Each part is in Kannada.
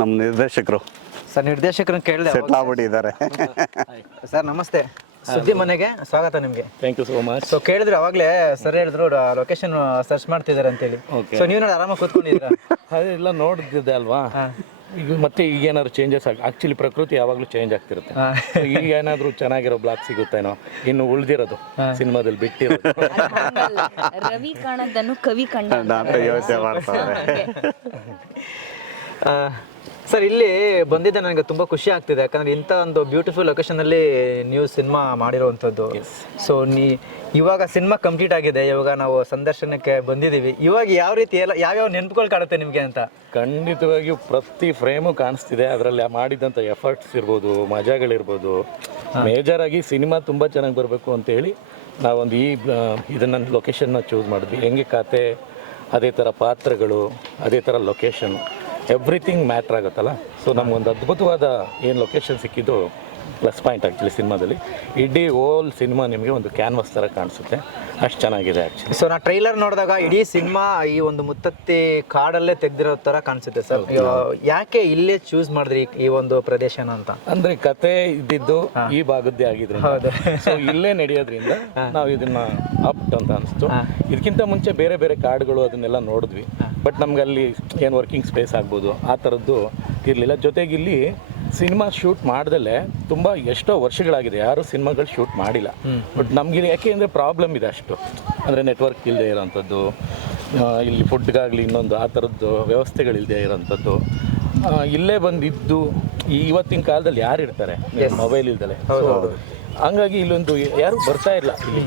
ನಮ್ಮ ನಿರ್ದೇಶಕರು ಸರ್ ನಿರ್ದೇಶಕರನ್ನ ಕೇಳಿದೆ ಸೆಟ್ಲ್ ಆಗ್ಬಿಟ್ಟಿದ್ದಾರೆ. ಸರ್ ನಮಸ್ತೆ, ಸುದ್ದಿ ಮನೆಗೆ ಸ್ವಾಗತ ನಿಮಗೆ. Thank you so much. So ಕೇಳಿದ್ರು ಅವಾಗಲೇ ಸರ್ ಹೇಳಿದ್ರು ಲೊಕೇಶನ್ ಸರ್ಚ್ ಮಾಡ್ತಿದ್ದಾರೆ ಅಂತೇಳಿ. ಸೊ ನೀವು ನೋಡಿ ಆರಾಮಾಗಿ ಕೂತ್ಕೊಂಡಿದ್ದೀರಾ? ಅದೆಲ್ಲ ನೋಡಿದ್ದೆ ಅಲ್ವಾ. ಈಗ ಮತ್ತೆ ಈಗ ಏನಾದ್ರು ಚೇಂಜಸ್ ಆಕ್ಚುಲಿ ಪ್ರಕೃತಿ ಯಾವಾಗಲೂ ಚೇಂಜ್ ಆಗ್ತಿರುತ್ತೆ. ಈಗ ಏನಾದರೂ ಚೆನ್ನಾಗಿರೋ ಬ್ಲಾಕ್ ಸಿಗುತ್ತೇನೋ, ಇನ್ನು ಉಳಿದಿರೋದು ಸಿನಿಮಾದಲ್ಲಿ ಬಿಟ್ಟಿರೋದು. ರವಿ ಕಾಣದನ್ನು ಕವಿ ಕಂಡ ಅಂತ ಯೋಚನೆ ಮಾಡ್ತಾರೆ. ಸರ್ ಇಲ್ಲಿ ಬಂದಿದ್ದೆ ನನಗೆ ತುಂಬ ಖುಷಿ ಆಗ್ತಿದೆ, ಯಾಕಂದ್ರೆ ಇಂಥ ಒಂದು ಬ್ಯೂಟಿಫುಲ್ ಲೊಕೇಶನಲ್ಲಿ ನೀವು ಸಿನಿಮಾ ಮಾಡಿರುವಂಥದ್ದು. ಸೊ ಇವಾಗ ಸಿನಿಮಾ ಕಂಪ್ಲೀಟ್ ಆಗಿದೆ, ಇವಾಗ ನಾವು ಸಂದರ್ಶನಕ್ಕೆ ಬಂದಿದ್ದೀವಿ. ಇವಾಗ ಯಾವ ರೀತಿ ಯಾವ್ಯಾವ ನೆನಪುಗಳು ಕಾಣುತ್ತೆ ನಿಮಗೆ ಅಂತ? ಖಂಡಿತವಾಗಿಯೂ ಪ್ರತಿ ಫ್ರೇಮು ಕಾಣಿಸ್ತಿದೆ. ಅದರಲ್ಲಿ ಮಾಡಿದಂಥ ಎಫರ್ಟ್ಸ್ ಇರ್ಬೋದು, ಮಜಾಗಳಿರ್ಬೋದು. ಮೇಜರಾಗಿ ಸಿನಿಮಾ ತುಂಬ ಚೆನ್ನಾಗಿ ಬರಬೇಕು ಅಂತೇಳಿ ನಾವೊಂದು ಇದನ್ನು ಲೊಕೇಶನ್ನ ಚೂಸ್ ಮಾಡಿದ್ವಿ. ಹೆಂಗೆ ಕತೆ, ಅದೇ ಥರ ಪಾತ್ರಗಳು, ಅದೇ ಥರ ಲೊಕೇಶನ್, ಎವ್ರಿಥಿಂಗ್ ಮ್ಯಾಟ್ರ್ ಆಗುತ್ತಲ್ಲ. ಸೊ ನಮಗೊಂದು ಅದ್ಭುತವಾದ ಏನು ಲೊಕೇಶನ್ ಸಿಕ್ಕಿದ್ದು ಪ್ಲಸ್ ಪಾಯಿಂಟ್ ಆ್ಯಕ್ಚುಲಿ ಸಿನಿಮಾದಲ್ಲಿ. ಇಡೀ ಓಲ್ ಸಿನಿಮಾ ನಿಮಗೆ ಒಂದು ಕ್ಯಾನ್ವಾಸ್ ಥರ ಕಾಣಿಸುತ್ತೆ, ಅಷ್ಟು ಚೆನ್ನಾಗಿದೆ ಆ್ಯಕ್ಚುಲಿ. ಸೊ ನಾ ಟ್ರೈಲರ್ ನೋಡಿದಾಗ ಇಡೀ ಸಿನಿಮಾ ಈ ಒಂದು ಮುತ್ತತ್ತಿ ಕಾಡಲ್ಲೇ ತೆಗ್ದಿರೋ ಥರ ಕಾಣಿಸುತ್ತೆ ಸರ್. ಯಾಕೆ ಇಲ್ಲೇ ಚೂಸ್ ಮಾಡಿದ್ರಿ ಈ ಒಂದು ಪ್ರದೇಶನ ಅಂತ? ಅಂದರೆ ಕತೆ ಇದ್ದಿದ್ದು ಈ ಭಾಗದ್ದೇ ಆಗಿದ್ರೆ, ಸೊ ಇಲ್ಲೇ ನಡೆಯೋದ್ರಿಂದ ನಾವು ಇದನ್ನ ಅಪ್ಟ್ ಅಂತ ಅನಿಸ್ತು. ಇದಕ್ಕಿಂತ ಮುಂಚೆ ಬೇರೆ ಬೇರೆ ಕಾಡುಗಳು ಅದನ್ನೆಲ್ಲ ನೋಡಿದ್ವಿ, ಬಟ್ ನಮ್ಗೆ ಅಲ್ಲಿ ಏನು ವರ್ಕಿಂಗ್ ಸ್ಪೇಸ್ ಆಗ್ಬೋದು ಆ ಥರದ್ದು ಇರಲಿಲ್ಲ. ಜೊತೆಗೆ ಇಲ್ಲಿ ಸಿನಿಮಾ ಶೂಟ್ ಮಾಡ್ದಲ್ಲೇ ತುಂಬ ಎಷ್ಟೋ ವರ್ಷಗಳಾಗಿದೆ, ಯಾರು ಸಿನಿಮಾಗಳು ಶೂಟ್ ಮಾಡಿಲ್ಲ. ಬಟ್ ನಮಗೆ ಯಾಕೆ ಅಂದರೆ ಪ್ರಾಬ್ಲಮ್ ಇದೆ ಅಷ್ಟು, ಅಂದರೆ ನೆಟ್ವರ್ಕ್ ಇಲ್ಲದೆ ಇರೋವಂಥದ್ದು, ಇಲ್ಲಿ ಫುಡ್ಗಾಗಲಿ ಇನ್ನೊಂದು ಆ ಥರದ್ದು ವ್ಯವಸ್ಥೆಗಳಿಲ್ಲದೆ ಇರೋವಂಥದ್ದು. ಇಲ್ಲೇ ಬಂದಿದ್ದು ಇವತ್ತಿನ ಕಾಲದಲ್ಲಿ ಯಾರು ಇರ್ತಾರೆ ಮೊಬೈಲ್ ಇಲ್ದಲೆ. ಹಂಗಾಗಿ ಇಲ್ಲೊಂದು ಯಾರು ಬರ್ತಾ ಇಲ್ಲ, ಇಲ್ಲಿ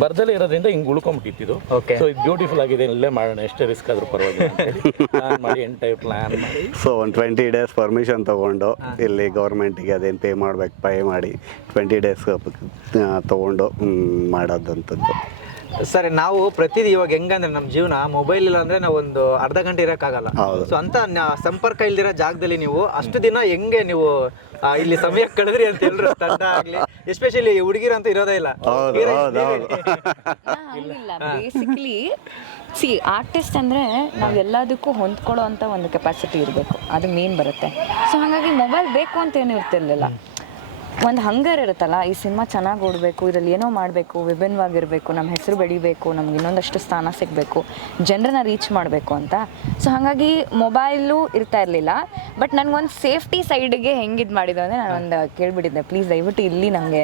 ಬರ್ದಲೇ ಇರೋದ್ರಿಂದ ಹಿಂಗೆ ಉಳ್ಕೊಂಬಿಟ್ಟಿದ್ದು. ಸೊ ಇದು ಬ್ಯೂಟಿಫುಲ್ ಆಗಿದೆ, ಇಲ್ಲೇ ಮಾಡೋಣ, ಎಷ್ಟೇ ರಿಸ್ಕ್ ಆದ್ರೂ ಪರವಾಗಿಲ್ಲ ಪ್ಲಾನ್ ಮಾಡಿ ಎಂಟೈರ್ ಪ್ಲಾನ್ ಮಾಡಿ. ಸೊ ಒಂದು 20 days ಪರ್ಮಿಷನ್ ತೊಗೊಂಡು ಇಲ್ಲಿ ಗೌರ್ಮೆಂಟಿಗೆ ಅದೇನು ಪೇ ಮಾಡಿ 20 days ತೊಗೊಂಡು ಮಾಡೋದಂಥದ್ದು. ಸರಿ, ನಾವು ಪ್ರತಿದಿನ ಇವಾಗ ಹೆಂಗಂದ್ರೆ ನಮ್ಮ ಜೀವನ ಮೊಬೈಲ್ ಇಲ್ಲ ಅಂದ್ರೆ ನಾವು ಒಂದು ಅರ್ಧ ಗಂಟೆ ಇರೋಕ್ಕಾಗಲ್ಲ. ಸೊ ಅಂತ ಸಂಪರ್ಕ ಇಲ್ದಿರೋ ಜಾಗದಲ್ಲಿ ನೀವು ಅಷ್ಟು ದಿನ ಹೆಂಗೆ ನೀವು ಇಲ್ಲಿ ಸಮಯ ಕಳೆದ್ರಿ ಅಂತ ಎಲ್ಲರೂ ತಂಡ ಆಗ್ಲಿ, ಎಸ್ಪೆಷಲಿ ಹುಡುಗಿರ ಅಂತ ಇರೋದೇ ಇಲ್ಲ. ಬೇಸಿಕಲಿ ಆರ್ಟಿಸ್ಟ್ ಅಂದ್ರೆ ನಾವು ಎಲ್ಲದಕ್ಕೂ ಹೊಂದ್ಕೊಳ್ಳೋ ಅಂತ ಒಂದು ಕೆಪಾಸಿಟಿ ಇರಬೇಕು, ಅದು ಮೇನ್ ಬರುತ್ತೆ. ಸೊ ಹಾಗಾಗಿ ಮೊಬೈಲ್ ಬೇಕು ಅಂತ ಏನು ಇರ್ತಿರ್ಲಿಲ್ಲ, ಒಂದು ಹಂಗರ್ ಇರುತ್ತಲ್ಲ, ಈ ಸಿನಿಮಾ ಚೆನ್ನಾಗಿ ಓಡಬೇಕು, ಇದರಲ್ಲಿ ಏನೋ ಮಾಡಬೇಕು, ವಿಭಿನ್ನವಾಗಿರಬೇಕು, ನಮ್ಮ ಹೆಸರು ಬೆಳಿಬೇಕು, ನಮ್ಗೆ ಇನ್ನೊಂದಷ್ಟು ಸ್ಥಾನ ಸಿಗಬೇಕು, ಜನರನ್ನ ರೀಚ್ ಮಾಡಬೇಕು ಅಂತ. ಸೊ ಹಾಗಾಗಿ ಮೊಬೈಲು ಇರ್ತಾ ಇರಲಿಲ್ಲ. ಬಟ್ ನನಗೊಂದು ಸೇಫ್ಟಿ ಸೈಡ್ಗೆ ಹೆಂಗಿದು ಮಾಡಿದ್ದು ಅಂದರೆ, ನಾನೊಂದು ಕೇಳಿಬಿಟ್ಟಿದ್ದೆ, ಪ್ಲೀಸ್ ದಯವಿಟ್ಟು ಇಲ್ಲಿ ನನಗೆ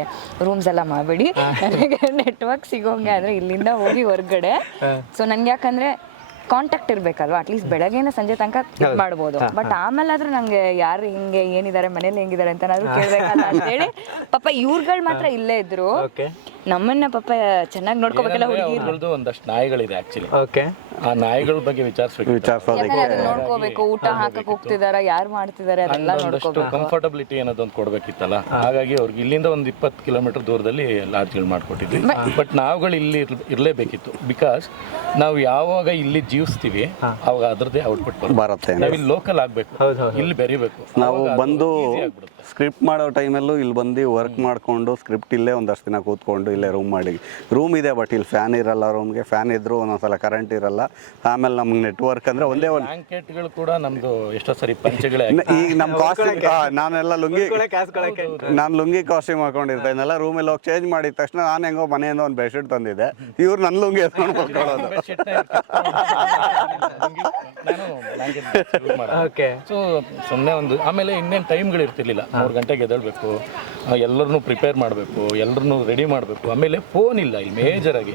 ರೂಮ್ಸ್ ಎಲ್ಲ ಮಾಡಬೇಡಿ, ನನಗೆ ನೆಟ್ವರ್ಕ್ ಸಿಗೋಂಗೆ ಆದರೆ ಇಲ್ಲಿಂದ ಹೋಗಿ ಹೊರಗಡೆ. ಸೊ ನನಗೆ ಯಾಕಂದರೆ ಕಾಂಟ್ಯಾಕ್ಟ್ ಇರಬೇಕಲ್ವಾ, ಅಟ್ಲೀಸ್ಟ್ ಬೆಳಗ್ಗೆಯಿಂದ ಸಂಜೆ ತನಕ ಇದು ಮಾಡ್ಬೋದು. ಬಟ್ ಆಮೇಲೆ ಆದ್ರೂ ನಂಗೆ ಯಾರು ಹಿಂಗೆ ಏನಿದ್ದಾರೆ ಮನೇಲಿ ಹೆಂಗಿದ್ದಾರೆ ಅಂತ ಏನಾದ್ರು ಕೇಳ್ಬೇಕಲ್ಲ ಅಂತೇಳಿ ಪಾಪ ಇವ್ರುಗಳು ಮಾತ್ರ ಇಲ್ಲೇ ಇದ್ರು. ನಮ್ಮನ್ನ ಪಾಪ ಚೆನ್ನಾಗಿ ನೋಡ್ಕೋಬೇಕಲ್ಲ ಹುಡುಗಿರು. ಒಂದಷ್ಟು ನಾಯಿಗಳಿದೆ ಆಕ್ಚುಲಿ, ಆ ನಾಯಿಗಳ ಬಗ್ಗೆ ನೋಡ್ಕೋಬೇಕು, ಊಟ ಹಾಕಕ್ ಹೋಗ್ತಿದಾರ, ಯಾರು ಮಾಡ್ತಿದಾರೆ ಅದೆಲ್ಲ ನೋಡ್ಕೋಬೇಕು. ಕಂಫರ್ಟಬಿಲಿಟಿ ಅನ್ನೋದೊಂದು ಕೊಡ್ಬೇಕಿತ್ತಲ್ಲ, ಹಾಗಾಗಿ ಅವ್ರಿಗೆ ಇಲ್ಲಿಂದ ಒಂದು 20 ಕಿಲೋಮೀಟರ್ ದೂರದಲ್ಲಿ ಲಾಡ್ಜ್ಗಳು ಮಾಡ್ಕೊಟ್ಟಿದ್ವಿ. ಬಟ್ ನಾವುಗಳು ಇಲ್ಲಿ ಇರಲೇಬೇಕಿತ್ತು, ಬಿಕಾಸ್ ನಾವು ಯಾವಾಗ ಇಲ್ಲಿ ಜೀವಿಸ್ತೀವಿ ಅವಾಗ ಅದ್ರದ್ದೇ ಔಟ್ಪುಟ್ ಬರುತ್ತೆ. ನಾವು ಇಲ್ಲಿ ಲೋಕಲ್ ಆಗ್ಬೇಕು, ಇಲ್ಲಿ ಬೆರಿಬೇಕು. ನಾವು ಬಂದು ಸ್ಕ್ರಿಪ್ಟ್ ಮಾಡೋ ಟೈಮಲ್ಲೂ ಇಲ್ಲಿ ಬಂದು ವರ್ಕ್ ಮಾಡಿಕೊಂಡು ಸ್ಕ್ರಿಪ್ಟ್ ಇಲ್ಲೇ ಒಂದಷ್ಟು ದಿನ ಕೂತ್ಕೊಂಡು ಇಲ್ಲೇ ರೂಮ್ ಇದೆ, ಬಟ್ ಇಲ್ಲಿ ಫ್ಯಾನ್ ಇರಲ್ಲ. ರೂಮ್ಗೆ ಫ್ಯಾನ್ ಇದ್ರು ಒಂದೊಂದ್ಸಲ ಕರೆಂಟ್ ಇರಲ್ಲ. ಆಮೇಲೆ ನಮ್ಗೆ ನೆಟ್ವರ್ಕ್ ಅಂದ್ರೆ ಒಂದೇ ಒಂದು ಬ್ಲಾಂಕೆಟ್ಗಳು ಕೂಡ ನಮ್ದು ಎಷ್ಟೋ ಸರಿ ಪಂಚೆಗಳೇ. ಈಗ ನಮ್ಮ ಕಾಸ್ಟ್ಯೂಮ್ ನಾನೆಲ್ಲ ನಾನು ಲುಂಗಿ ಕಾಸ್ಟ್ಯೂಮ್ ಹಾಕೊಂಡಿರ್ತೇನೆಲ್ಲ. ರೂಮಲ್ಲಿ ಹೋಗಿ ಚೇಂಜ್ ಮಾಡಿದ ತಕ್ಷಣ ನಾನು ಹೆಂಗೋ ಮನೆಯಿಂದ ಒಂದು ಬೆಡ್ಶೀಟ್ ತಂದಿದ್ದೆ, ಇವ್ರು ನನ್ನ ಲುಂಗಿ ಎತ್ಕೊಂಡು ಹೋಗ್ಕೊಳ್ಳೋದು. ಸೊ ಸುಮ್ಮನೆ ಒಂದು ಆಮೇಲೆ ಇನ್ನೇನು ಟೈಮ್ಗಳು ಇರ್ತಿರ್ಲಿಲ್ಲ. 3 ಗಂಟೆಗೆ ಎದ್ದೇಳಬೇಕು, ಎಲ್ಲರನ್ನೂ ಪ್ರಿಪೇರ್ ಮಾಡಬೇಕು, ಎಲ್ಲರನ್ನೂ ರೆಡಿ ಮಾಡಬೇಕು. ಆಮೇಲೆ ಫೋನ್ ಇಲ್ಲ ಇಲ್ಲಿ ಮೇಜರ್ ಆಗಿ,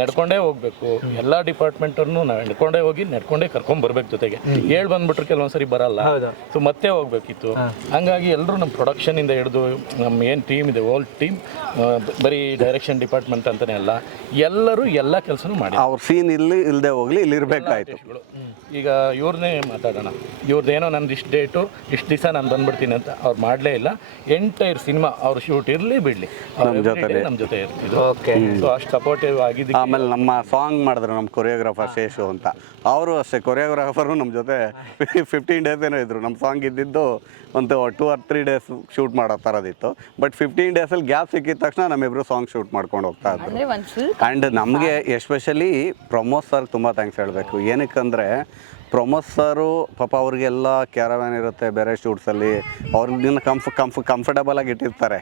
ನಡ್ಕೊಂಡೇ ಹೋಗ್ಬೇಕು. ಎಲ್ಲ ಡಿಪಾರ್ಟ್ಮೆಂಟನ್ನು ನಡ್ಕೊಂಡೇ ಹೋಗಿ ನಡ್ಕೊಂಡೇ ಕರ್ಕೊಂಡ್ ಬರ್ಬೇಕು. ಜೊತೆಗೆ ಬಂದ್ಬಿಟ್ರೆ ಕೆಲವೊಂದ್ಸರಿ ಬರಲ್ಲ, ಸೊ ಮತ್ತೆ ಹೋಗ್ಬೇಕಿತ್ತು. ಹಂಗಾಗಿ ಎಲ್ಲರೂ ನಮ್ಮ ಪ್ರೊಡಕ್ಷನ್ ಇಂದ ಹಿಡಿದು ನಮ್ಮ ಏನು ಟೀಮ್ ಇದೆ, ಓಲ್ ಟೀಮ್, ಬರೀ ಡೈರೆಕ್ಷನ್ ಡಿಪಾರ್ಟ್ಮೆಂಟ್ ಅಂತಾನೆ ಅಲ್ಲ, ಎಲ್ಲರೂ ಎಲ್ಲ ಕೆಲಸನೂ ಮಾಡಿ ಅವ್ರ ಸೀನ್ ಇಲ್ಲಿ ಇಲ್ಲದೆ ಹೋಗ್ಲಿ ಇಲ್ಲಿ ಇರಬೇಕಾಯ್ತು. ಈಗ ಇವ್ರನ್ನೇ ಮಾತಾಡೋಣ, ಇವ್ರದ್ದೇನೋ ನಂದು ಇಷ್ಟು ಡೇಟು ಇಷ್ಟು ದಿವಸ ನಾನು ಬಂದ್ಬಿಡ್ತೀನಿ ಅಂತ ಅವ್ರು ಮಾಡಲೇ ಇಲ್ಲ. ಎಂಟೈರ್ ಸಿನಿಮಾ ಅವ್ರು ಶೂಟ್ ಇರಲಿ ಬಿಡಲಿ ನಮ್ಮ ಜೊತೆ ಇರ್ತಿದ್ರು. ಸೊ ಅಷ್ಟು ಸಪೋರ್ಟಿವ್ ಆಗಿದ್ದು. ಆಮೇಲೆ ನಮ್ಮ ಸಾಂಗ್ ಮಾಡಿದ್ರು ನಮ್ಮ ಕೊರಿಯೋಗ್ರಾಫರ್ ಶೇಷು ಅಂತ, ಅವರು ಅಷ್ಟೇ ಕೊರಿಯೋಗ್ರಾಫರು ನಮ್ಮ ಜೊತೆ 15 days ಏನೋ ಇದ್ರು. ನಮ್ಮ ಸಾಂಗ್ ಇದ್ದಿದ್ದು ಒಂದು 2 or 3 days ಶೂಟ್ ಮಾಡೋ ಥರದಿತ್ತು. ಬಟ್ 15 days ಗ್ಯಾಪ್ ಸಿಕ್ಕಿದ ತಕ್ಷಣ ನಮ್ಮಿಬ್ರು ಸಾಂಗ್ ಶೂಟ್ ಮಾಡ್ಕೊಂಡು ಹೋಗ್ತಾ ಇದ್ರು. ಆ್ಯಂಡ್ ನಮಗೆ ಎಸ್ಪೆಷಲಿ ಪ್ರಮೋದ್ ಸರ್ ತುಂಬ ಥ್ಯಾಂಕ್ಸ್ ಹೇಳಬೇಕು. ಏನಕ್ಕಂದರೆ ಪ್ರೊಮೋಸರು ಪಾಪ ಅವ್ರಿಗೆಲ್ಲ ಕ್ಯಾರವ್ಯಾನ್ ಇರುತ್ತೆ ಬೇರೆ ಶೂಟ್ಸಲ್ಲಿ, ಅವ್ರಿಗಿನ್ನ ಕಂಫರ್ಟಬಲ್ ಆಗಿ ಇಟ್ಟಿರ್ತಾರೆ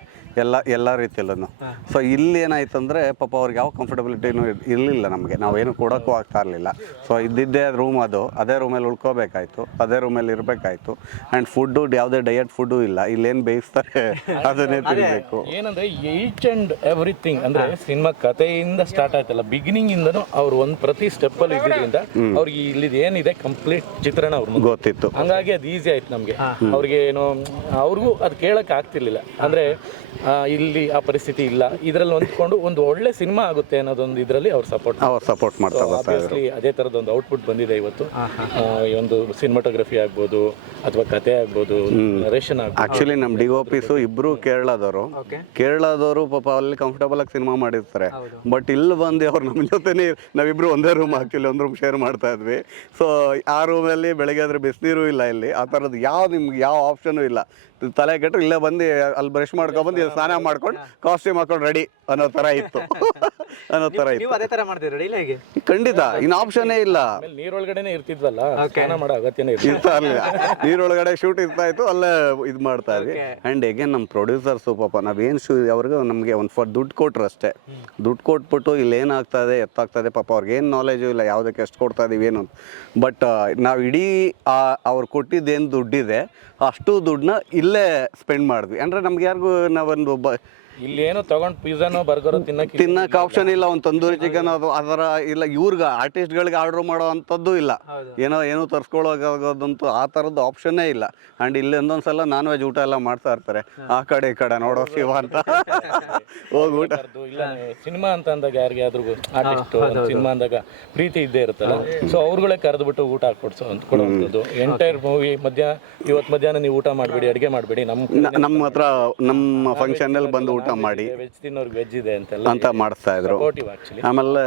ಎಲ್ಲ ರೀತಿಯಲ್ಲೂ. ಸೊ ಇಲ್ಲಿ ಏನಾಯ್ತು ಅಂದರೆ ಪಾಪ ಅವ್ರಿಗೆ ಯಾವ ಕಂಫರ್ಟಬಿಲಿಟಿನೂ ಇರಲಿಲ್ಲ, ನಮಗೆ ನಾವೇನು ಕೊಡೋಕ್ಕೂ ಆಗ್ತಾ ಇರಲಿಲ್ಲ. ಸೊ ಇದ್ದಿದ್ದೇ ರೂಮ್ ಅದು, ಅದೇ ರೂಮಲ್ಲಿ ಉಳ್ಕೋಬೇಕಾಯ್ತು, ಅದೇ ರೂಮಲ್ಲಿ ಇರಬೇಕಾಯ್ತು. ಆ್ಯಂಡ್ ಫುಡ್ಡು ಯಾವುದೇ ಡಯಟ್ ಫುಡ್ಡು ಇಲ್ಲ, ಇಲ್ಲೇನು ಬೇಯಿಸ್ತಾರೆ ಅದನ್ನೇ ತಿನ್ನಬೇಕು. ಏನಂದ್ರೆ ಈಚ್ ಅಂಡ್ ಎವ್ರಿಥಿಂಗ್ ಅಂದ್ರೆ ಸಿನಿಮಾ ಕಥೆಯಿಂದ ಸ್ಟಾರ್ಟ್ ಆಯ್ತಲ್ಲ, ಬಿಗಿನಿಂಗ್ ಇಂದನು ಅವ್ರು ಒಂದು ಪ್ರತಿ ಸ್ಟೆಪ್ ಅಲ್ಲಿ ಇದ್ದಿದ್ರಿಂದ ಅವ್ರಿಗೆ ಇಲ್ಲಿ ಏನಿದೆ ಕಂಪ್ಲೀಟ್ ಚಿತ್ರಣ ಅವ್ರು ಗೊತ್ತಿತ್ತು. ಹಂಗಾಗಿ ಅದು ಈಸಿ ಆಯ್ತು ನಮ್ಗೆ. ಅವ್ರಿಗೆ ಏನೋ ಅವ್ರಿಗೂ ಅದು ಕೇಳಕ್ ಆಗ್ತಿರ್ಲಿಲ್ಲ, ಅಂದ್ರೆ ಇಲ್ಲಿ ಆ ಪರಿಸ್ಥಿತಿ ಇಲ್ಲ, ಇದ್ರಲ್ಲಿ ಹೊಂದ್ಕೊಂಡು ಒಂದು ಒಳ್ಳೆ ಸಿನಿಮಾ ಆಗುತ್ತೆ ಅನ್ನೋದೊಂದು ಇದರಲ್ಲಿ ಅವ್ರು ಸಪೋರ್ಟ್ ಮಾಡ್ತಾ ಬರ್ತಾರೆ. ಅದೇ ತರದ ಒಂದು ಔಟ್ಪುಟ್ ಬಂದಿದೆ ಇವತ್ತು. ಈ ಒಂದು ಸಿನಿಮಾಟೋಗ್ರಫಿ ಆಗ್ಬೋದು ಅಥವಾ ಕತೆ ಆಗ್ಬೋದು, ನರೇಷನ್ ಆಗ್ಬೋದು. ಆಕ್ಚುಲಿ ನಮ್ಮ DOPs ಇಬ್ರು ಕೇರಳದವರು ಪಾಪ ಅಲ್ಲಿ ಕಂಫರ್ಟಬಲ್ ಆಗಿ ಸಿನಿಮಾ ಮಾಡಿರ್ತಾರೆ. ಬಟ್ ಇಲ್ಲಿ ಬಂದು ಅವ್ರು ನಮ್ಮ ಜೊತೆನೇ, ನಾವಿಬ್ರು ಒಂದೇ ರೂಮ್ ಆಕ್ಚುಲಿ ಒಂದು ರೂಮ್ ಶೇರ್ ಮಾಡ್ತಾ ಇದ್ವಿ. ಸೊ ಆ ರೂಮಲ್ಲಿ ಬೆಳಗ್ಗೆ ಆದ್ರೆ ಬಿಸಿನೀರು ಇಲ್ಲ, ಇಲ್ಲಿ ಆ ಥರದ್ದು ನಿಮ್ಗೆ ಯಾವ ಆಪ್ಷನು ಇಲ್ಲ. ತಲೆ ಕೆಟ್ಟು ಇಲ್ಲೇ ಬಂದು ಅಲ್ಲಿ ಬ್ರಷ್ ಮಾಡ್ಕೊಬಂದು ಇಲ್ಲಿ ಸ್ನಾನ ಮಾಡ್ಕೊಂಡು ಕಾಸ್ಟ್ಯೂಮ್ ಹಾಕೊಂಡು ರೆಡಿ ಅನ್ನೋ ಥರ ಇತ್ತು. ನೀವು ಅದೇ ತರ ಮಾಡ್ತೀರಿ ಇಲ್ಲ ಹೇಗೆ? ಖಂಡಿತ ಇನ್ನು ಆಪ್ಷನ್ನೇ ಇಲ್ಲ. ನೀರೊಳಗಡೆನೆ ಇರ್ತಿದ್ವಲ್ಲ, ಸ್ನಾನ ಮಾಡೋ ಅಗತ್ಯನೇ ಇರ್ತಾ ಇರಲಿಲ್ಲ, ನೀರೊಳಗಡೆ ಶೂಟ್ ಇರ್ತಾ ಇತ್ತು, ಅಲ್ಲೇ ಇದು ಮಾಡ್ತಾ ಇದ್ವಿ. ಆ್ಯಂಡ್ ಹೇಗೆ ನಮ್ಮ ಪ್ರೊಡ್ಯೂಸರ್ಸು ಪಾಪ ನಾವೇನು ಅವ್ರಿಗೆ ನಮಗೆ ಒಂದು ದುಡ್ಡು ಕೊಟ್ರು ಅಷ್ಟೇ. ದುಡ್ಡು ಕೊಟ್ಬಿಟ್ಟು ಇಲ್ಲಿ ಏನಾಗ್ತದೆ ಎತ್ತಾಗ್ತದೆ ಪಾಪ ಅವ್ರಿಗೆ ಏನು ನಾಲೆಜು ಇಲ್ಲ, ಯಾವುದಕ್ಕೆ ಎಷ್ಟು ಕೊಡ್ತಾ ಇದೀವಿ ಏನು ಅಂತ. ಬಟ್ ನಾವು ಇಡೀ ಅವ್ರು ಕೊಟ್ಟಿದ್ದೇನು ದುಡ್ಡಿದೆ ಅಷ್ಟು ದುಡ್ಡನ್ನ ಇಲ್ಲೇ ಸ್ಪೆಂಡ್ ಮಾಡಿದ್ವಿ. ಅಂದರೆ ನಮ್ಗೆ ಯಾರಿಗೂ ನಾವೊಂದು ಇಲ್ಲಿ ಏನೋ ತಗೊಂಡು ಪಿಜ್ಜಾನೋ ಬರ್ಗರೋ ತಿನ್ನಕ್ಕೆ ಆಪ್ಷನ್ ಇಲ್ಲ, ಒಂದು ತಂದೂರಿ ಚಿಕನ್ ಅದು ಅದರ ಇಲ್ಲ. ಇವ್ರಿಗೆ ಆರ್ಟಿಸ್ಟ್ಗಳಿಗೆ ಆರ್ಡ್ರ್ ಮಾಡೋ ಅಂಥದ್ದು ಇಲ್ಲ, ಏನೋ ತರಿಸ್ಕೊಳ್ಳೋದಂತೂ ಆ ಥರದ್ದು ಆಪ್ಷನ್ನೇ ಇಲ್ಲ. ಆ್ಯಂಡ್ ಇಲ್ಲಿ ಒಂದೊಂದ್ಸಲ ನಾನ್ ವೆಜ್ ಊಟ ಎಲ್ಲ ಮಾಡ್ತಾ ಇರ್ತಾರೆ, ಆ ಕಡೆ ಈ ಕಡೆ ನೋಡೋ ಶಿವ ಅಂತ ಹೋಗಿ ಊಟ. ಇಲ್ಲ ಸಿನಿಮಾ ಅಂತ ಅಂದಾಗ ಯಾರಿಗಾದ್ರೂ ಆರ್ಟಿಸ್ಟ್ ಸಿನಿಮಾ ಅಂದಾಗ ಪ್ರೀತಿ ಇದ್ದೇ ಇರುತ್ತಲ್ಲ, ಸೊ ಅವ್ರುಗಳೇ ಕರೆದ್ಬಿಟ್ಟು ಊಟ ಕೊಡುವಂಥದ್ದು. ಎಂಟೈರ್ ಮೂವಿ ಇವತ್ತು ಮಧ್ಯಾಹ್ನ ನೀವು ಊಟ ಮಾಡಬೇಡಿ, ಅಡುಗೆ ಮಾಡಬೇಡಿ, ನಮ್ಮ ಹತ್ರ ನಮ್ಮ ಫಂಕ್ಷನಲ್ಲಿ ಬಂದು ಊಟ ಮಾಡಿ ವೆಜ್ ತಿನ್ನೋರ್ಗೆ ವೆಜ್ ಇದೆ ಅಂತ ಮಾಡಿಸ್ತಾ ಇದ್ರು. ಆಮೇಲೆ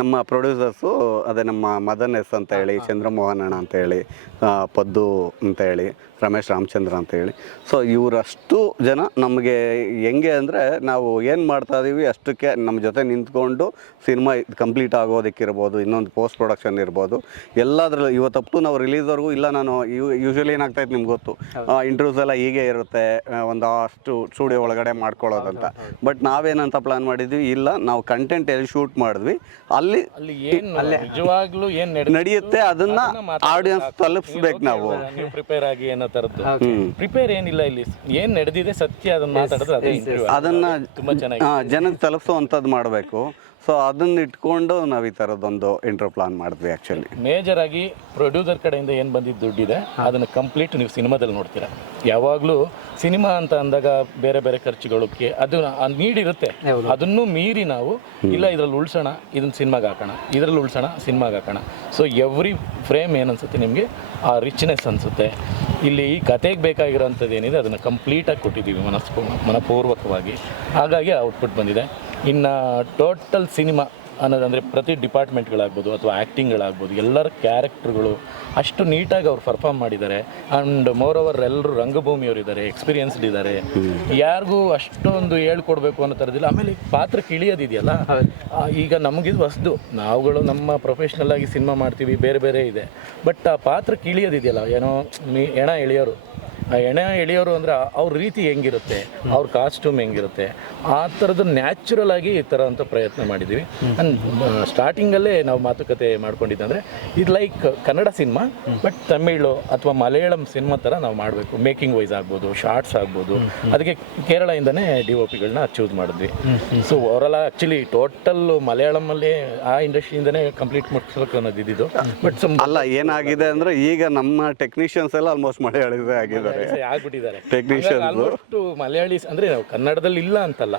ನಮ್ಮ ಪ್ರೊಡ್ಯೂಸರ್ಸು ಅದೇ ನಮ್ಮ ಮದನ್ ಎಸ್ ಅಂತ ಹೇಳಿ, ಚಂದ್ರಮೋಹನ್ ಅಣ್ಣ ಅಂತ ಹೇಳಿ, ಪದ್ದು ಅಂತ ಹೇಳಿ, ರಮೇಶ್ ರಾಮಚಂದ್ರ ಅಂತ ಹೇಳಿ. ಸೊ ಇವರಷ್ಟು ಜನ ನಮಗೆ ಹೆಂಗೆ ಅಂದರೆ ನಾವು ಏನು ಮಾಡ್ತಾ ಇದೀವಿ ಅಷ್ಟಕ್ಕೆ ನಮ್ಮ ಜೊತೆ ನಿಂತ್ಕೊಂಡು ಸಿನಿಮಾ ಕಂಪ್ಲೀಟ್ ಆಗೋದಕ್ಕಿರ್ಬೋದು, ಇನ್ನೊಂದು ಪೋಸ್ಟ್ ಪ್ರೊಡಕ್ಷನ್ ಇರ್ಬೋದು, ಎಲ್ಲದರಲ್ಲೂ ಇವತ್ತಪ್ಪು ನಾವು ರಿಲೀಸ್ವರೆಗೂ ಇಲ್ಲ. ನಾನು ಯೂಶ್ವಲಿ ಏನಾಗ್ತಾಯಿತ್ತು ನಿಮ್ಗೆ ಗೊತ್ತು, ಇಂಟರ್ವ್ಯೂಸ್ ಎಲ್ಲ ಹೀಗೆ ಇರುತ್ತೆ, ಒಂದು ಅಷ್ಟು ಸ್ಟುಡಿಯೋ ಒಳಗಡೆ ಮಾಡ್ಕೊಳ್ಳೋದಂತ. ಬಟ್ ನಾವೇನಂತ ಪ್ಲಾನ್ ಮಾಡಿದ್ವಿ, ಇಲ್ಲ ನಾವು ಕಂಟೆಂಟ್ ಎಲ್ಲಿ ಶೂಟ್ ಮಾಡಿದ್ವಿ ಅಲ್ಲಿ ನಿಜವಾಗ್ಲೂ ಏನ್ ನಡೆಯುತ್ತೆ ಅದನ್ನ ಆಡಿಯನ್ಸ್ ತಲುಪಿಸ್ಬೇಕು. ನಾವು ಪ್ರಿಪೇರ್ ಆಗಿ ಏನೋ ತರದ್ದು ಪ್ರಿಪೇರ್ ಏನಿಲ್ಲ, ಇಲ್ಲಿ ಏನ್ ನಡೆದಿದೆ ಸತ್ಯ ಅದನ್ನ ಮಾತಾಡಿದ್ರೆ ಅದನ್ನ ತುಂಬಾ ಚೆನ್ನಾಗಿ ಜನಕ್ಕೆ ತಲುಪಿಸುವಂಥದ್ದು ಮಾಡಬೇಕು. ಸೊ ಅದನ್ನ ಇಟ್ಕೊಂಡು ನಾವು ಈ ಥರದ್ದೊಂದು ಇಂಟರ್ವ್ಯೂ ಪ್ಲಾನ್ ಮಾಡಿದ್ವಿ. ಆ್ಯಕ್ಚುಲಿ ಮೇಜರ್ ಆಗಿ ಪ್ರೊಡ್ಯೂಸರ್ ಕಡೆಯಿಂದ ಏನು ಬಂದಿದ್ದು ದುಡ್ಡಿದೆ ಅದನ್ನು ಕಂಪ್ಲೀಟ್ ನೀವು ಸಿನಿಮಾದಲ್ಲಿ ನೋಡ್ತೀರಾ. ಯಾವಾಗಲೂ ಸಿನಿಮಾ ಅಂತ ಅಂದಾಗ ಬೇರೆ ಬೇರೆ ಖರ್ಚುಗಳಕ್ಕೆ ಅದು ನೀಡಿರುತ್ತೆ, ಅದನ್ನು ಮೀರಿ ನಾವು ಇಲ್ಲ ಇದ್ರಲ್ಲಿ ಉಳ್ಸೋಣ, ಇದನ್ನ ಸಿನಿಮಾಗೆ ಹಾಕೋಣ, ಇದರಲ್ಲಿ ಉಳ್ಸೋಣ, ಸಿನಿಮಾಗೆ ಹಾಕೋಣ. ಸೊ ಎವ್ರಿ ಫ್ರೇಮ್ ಏನನ್ಸುತ್ತೆ ನಿಮಗೆ ಆ ರಿಚ್ನೆಸ್ ಅನಿಸುತ್ತೆ. ಇಲ್ಲಿ ಈ ಕತೆಗೆ ಬೇಕಾಗಿರೋಂಥದ್ದು ಏನಿದೆ ಅದನ್ನು ಕಂಪ್ಲೀಟಾಗಿ ಕೊಟ್ಟಿದ್ದೀವಿ ಮನಪೂರ್ವಕವಾಗಿ. ಹಾಗಾಗಿ ಔಟ್ಪುಟ್ ಬಂದಿದೆ. ಇನ್ನು ಟೋಟಲ್ ಸಿನಿಮಾ ಅನ್ನೋದಂದರೆ ಪ್ರತಿ ಡಿಪಾರ್ಟ್ಮೆಂಟ್ಗಳಾಗ್ಬೋದು ಅಥವಾ ಆ್ಯಕ್ಟಿಂಗ್ಗಳಾಗ್ಬೋದು, ಎಲ್ಲರ ಕ್ಯಾರೆಕ್ಟರ್ಗಳು ಅಷ್ಟು ನೀಟಾಗಿ ಅವ್ರು ಪರ್ಫಾರ್ಮ್ ಮಾಡಿದ್ದಾರೆ. ಆ್ಯಂಡ್ ಮೋರ್ ಓವರ್ ಎಲ್ಲರೂ ರಂಗಭೂಮಿಯವರಿದ್ದಾರೆ, ಎಕ್ಸ್ಪೀರಿಯನ್ಸ್ಡ್ ಇದ್ದಾರೆ, ಯಾರಿಗೂ ಅಷ್ಟೊಂದು ಹೇಳ್ಕೊಡ್ಬೇಕು ಅನ್ನೋ ಥರದಿಲ್ಲ. ಆಮೇಲೆ ಪಾತ್ರಕ್ಕೆ ಇಳಿಯೋದಿದೆಯಲ್ಲ, ಈಗ ನಮಗಿದು ಹೊಸದು, ನಾವುಗಳು ನಮ್ಮ ಪ್ರೊಫೆಷ್ನಲ್ ಆಗಿ ಸಿನಿಮಾ ಮಾಡ್ತೀವಿ, ಬೇರೆ ಬೇರೆ ಇದೆ. ಬಟ್ ಆ ಪಾತ್ರಕ್ಕೆ ಇಳಿಯೋದಿದೆಯಲ್ಲ, ಏನೋ ಹೆಣ ಎಳೆಯೋರು, ಆ ಎಣೆ ಎಳೆಯೋರು ಅಂದರೆ ಅವ್ರ ರೀತಿ ಹೆಂಗಿರುತ್ತೆ, ಅವ್ರ ಕಾಸ್ಟ್ಯೂಮ್ ಹೆಂಗಿರುತ್ತೆ, ಆ ಥರದ್ದು ನ್ಯಾಚುರಲ್ ಆಗಿ ಈ ಥರ ಅಂತ ಪ್ರಯತ್ನ ಮಾಡಿದ್ದೀವಿ. ಆ್ಯಂಡ್ ಸ್ಟಾರ್ಟಿಂಗಲ್ಲೇ ನಾವು ಮಾತುಕತೆ ಮಾಡ್ಕೊಂಡಿದ್ದಂದರೆ ಇದು like Kannada cinema but Tamil ಅಥವಾ ಮಲಯಾಳಂ ಸಿನಿಮಾ ಥರ ನಾವು ಮಾಡಬೇಕು. ಮೇಕಿಂಗ್ ವೈಸ್ ಆಗ್ಬೋದು, ಶಾರ್ಟ್ಸ್ ಆಗ್ಬೋದು. ಅದಕ್ಕೆ ಕೇರಳದಿಂದನೇ DOPಗಳನ್ನ ಚೂಸ್ ಮಾಡಿದ್ವಿ. ಸೊ ಅವರೆಲ್ಲ ಆ್ಯಕ್ಚುಲಿ ಟೋಟಲ್ ಮಲಯಾಳಮಲ್ಲಿ ಆ ಇಂಡಸ್ಟ್ರಿಯಿಂದನೇ ಕಂಪ್ಲೀಟ್ ಮುಗಿಸ್ಬೇಕು ಅನ್ನೋದು ಇದ್ದಿದ್ದು. ಬಟ್ ಅಲ್ಲ, ಏನಾಗಿದೆ ಅಂದರೆ ಈಗ ನಮ್ಮ ಟೆಕ್ನಿಷಿಯನ್ಸ್ ಎಲ್ಲ ಆಲ್ಮೋಸ್ಟ್ ಮಲಯಾಳಿದೇ ಆಗಿದ್ದಾರೆ, ಆಗ್ಬಿಟ್ಟಿದ್ದಾರೆ. ಆಲ್ಮೋಸ್ಟ್ ಮಲಯಾಳಿ ಅಂದ್ರೆ ನಾವು ಕನ್ನಡದಲ್ಲಿ ಇಲ್ಲ ಅಂತಲ್ಲ,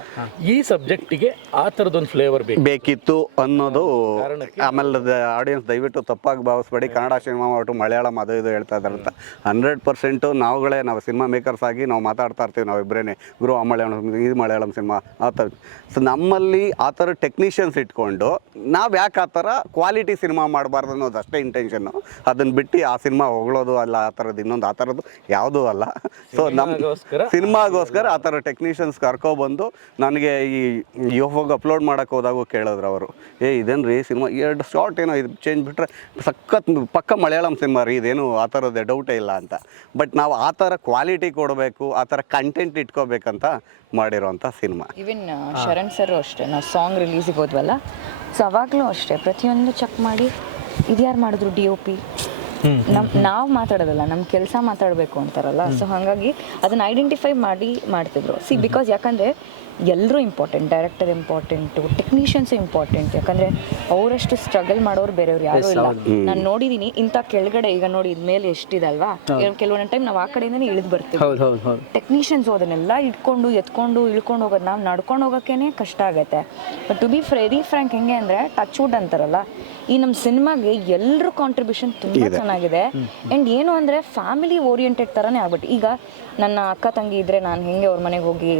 ಈ ಸಬ್ಜೆಕ್ಟಿಗೆ ಆ ಥರದೊಂದು ಫ್ಲೇವರ್ ಬೇಕಿತ್ತು ಅನ್ನೋದು. ಆಮೇಲೆ ಆಡಿಯನ್ಸ್ ದಯವಿಟ್ಟು ತಪ್ಪಾಗಿ ಭಾವಿಸ್ಬೇಡಿ, ಕನ್ನಡ ಸಿನಿಮಾ ಮಾಡ್ಬಿಟ್ಟು ಮಲಯಾಳಂ ಅದು ಇದು ಹೇಳ್ತಾ ಇದ್ದಾರೆ ಅಂತ. 100% ನಾವು ಸಿನಿಮಾ ಮೇಕರ್ಸ್ ಆಗಿ ನಾವು ಮಾತಾಡ್ತಾ ಇರ್ತೀವಿ ನಾವಿಬ್ಬರೇನೆ, ಗುರು ಆ ಮಲಯಾಳಂ ಸಿನಿಮಾ ಆ ಥರ. ಸೊ ನಮ್ಮಲ್ಲಿ ಆ ಥರ ಟೆಕ್ನಿಷಿಯನ್ಸ್ ಇಟ್ಕೊಂಡು ನಾವು ಯಾಕೆ ಆ ಥರ ಕ್ವಾಲಿಟಿ ಸಿನಿಮಾ ಮಾಡಬಾರ್ದು ಅನ್ನೋದು ಅಷ್ಟೇ ಇಂಟೆನ್ಷನ್ನು. ಅದನ್ನು ಬಿಟ್ಟು ಆ ಸಿನಿಮಾ ಹೊಗಳೋದು ಅಲ್ಲ, ಆ ಥರದ್ದು ಇನ್ನೊಂದು ಆ ಥರದ್ದು ಯಾವುದೂ ಅಲ್ಲ. ಸೊ ನಮ್ಮ ಸಿನಿಮಾಗೋಸ್ಕರ ಆ ಥರ ಟೆಕ್ನಿಷಿಯನ್ಸ್ ಕರ್ಕೊಬಂದು ನನಗೆ ಈ ಯೋಫೋಗೆ ಅಪ್ಲೋಡ್ ಮಾಡೋಕ್ಕೆ ಹೋದಾಗೂ ಕೇಳಿದ್ರು ಅವರು, ಇದೇನು ರೀ ಸಿನಿಮಾ 2 ಶಾರ್ಟ್ ಏನೋ ಇದು ಚೇಂಜ್ ಬಿಟ್ಟರೆ ಸಖತ್ ಪಕ್ಕ ಮಲಯಾಳಂ ಸಿನಿಮಾ ರೀ, ಇದೇನು ಆ ಥರದ್ದೇ ಡೌಟೇ ಇಲ್ಲ ಅಂತ. ಬಟ್ ನಾವು ಆ ಥರ ಕ್ವಾಲಿಟಿ ಕೊಡಬೇಕು, ಆ ಥರ ಕಂಟೆಂಟ್ ಇಟ್ಕೋಬೇಕಂತ ಮಾಡಿರೋಂಥ ಸಿನಿಮಾ. ಈವನ್ ಶರಣ್ ಸರ್ ಅಷ್ಟೇ, ನಾವು ಸಾಂಗ್ ರಿಲೀಸಿಗೆ ಹೋದ್ವಲ್ಲ, ಸೊ ಅವಾಗಲೂ ಅಷ್ಟೇ ಪ್ರತಿಯೊಂದು ಚೆಕ್ ಮಾಡಿ ಇದ್ಯಾರು ಮಾಡಿದ್ರು DOP, ನಾವು ಮಾತಾಡೋದಲ್ಲ, ನಮ್ಮ ಕೆಲಸ ಮಾತಾಡಬೇಕು ಅಂತಾರಲ್ಲ. ಸೊ ಹಾಗಾಗಿ ಅದನ್ನು ಐಡೆಂಟಿಫೈ ಮಾಡಿ ಮಾಡ್ತಿದ್ರು. ಬಿಕಾಸ್ ಯಾಕಂದರೆ ಎಲ್ಲರೂ important, director important, technicians important. ಯಾಕಂದರೆ ಅವರಷ್ಟು ಸ್ಟ್ರಗಲ್ ಮಾಡೋರು ಬೇರೆಯವ್ರು ಯಾರೂ ಇಲ್ಲ. ನಾನು ನೋಡಿದ್ದೀನಿ ಇಂಥ ಕೆಳಗಡೆ, ಈಗ ನೋಡಿ ಇದ್ಮೇಲೆ ಎಷ್ಟಿದೆ ಅಲ್ವಾ, ಕೆಲವೊಂದು ಟೈಮ್ ನಾವು ಆ ಕಡೆಯಿಂದನೇ ಇಳಿದು ಬರ್ತೀವಿ. ಟೆಕ್ನಿಷಿಯನ್ಸ್ ಅದನ್ನೆಲ್ಲ ಇಟ್ಕೊಂಡು ಎತ್ಕೊಂಡು ಇಳ್ಕೊಂಡು ಹೋಗೋದು, ನಾವು ನಡ್ಕೊಂಡು ಹೋಗೋಕ್ಕೇ ಕಷ್ಟ ಆಗುತ್ತೆ. But to be very frank, ಹೆಂಗೆ ಅಂದರೆ ಟಚ್ ವುಡ್ ಅಂತಾರಲ್ಲ, ಈ ನಮ್ಮ ಸಿನಿಮಾಗೆ ಎಲ್ಲರೂ ಕಾಂಟ್ರಿಬ್ಯೂಷನ್ ತುಂಬ ಚೆನ್ನಾಗಿದೆ. ಆ್ಯಂಡ್ ಏನು ಅಂದರೆ ಫ್ಯಾಮಿಲಿ ಓರಿಯೆಂಟೆಡ್ ಥರನೇ ಆಗ್ಬಿಟ್ಟು, ಈಗ ನನ್ನ ಅಕ್ಕ ತಂಗಿ ಇದ್ದರೆ ನಾನು ಹೆಂಗೆ ಅವ್ರ ಮನೆಗೆ ಹೋಗಿ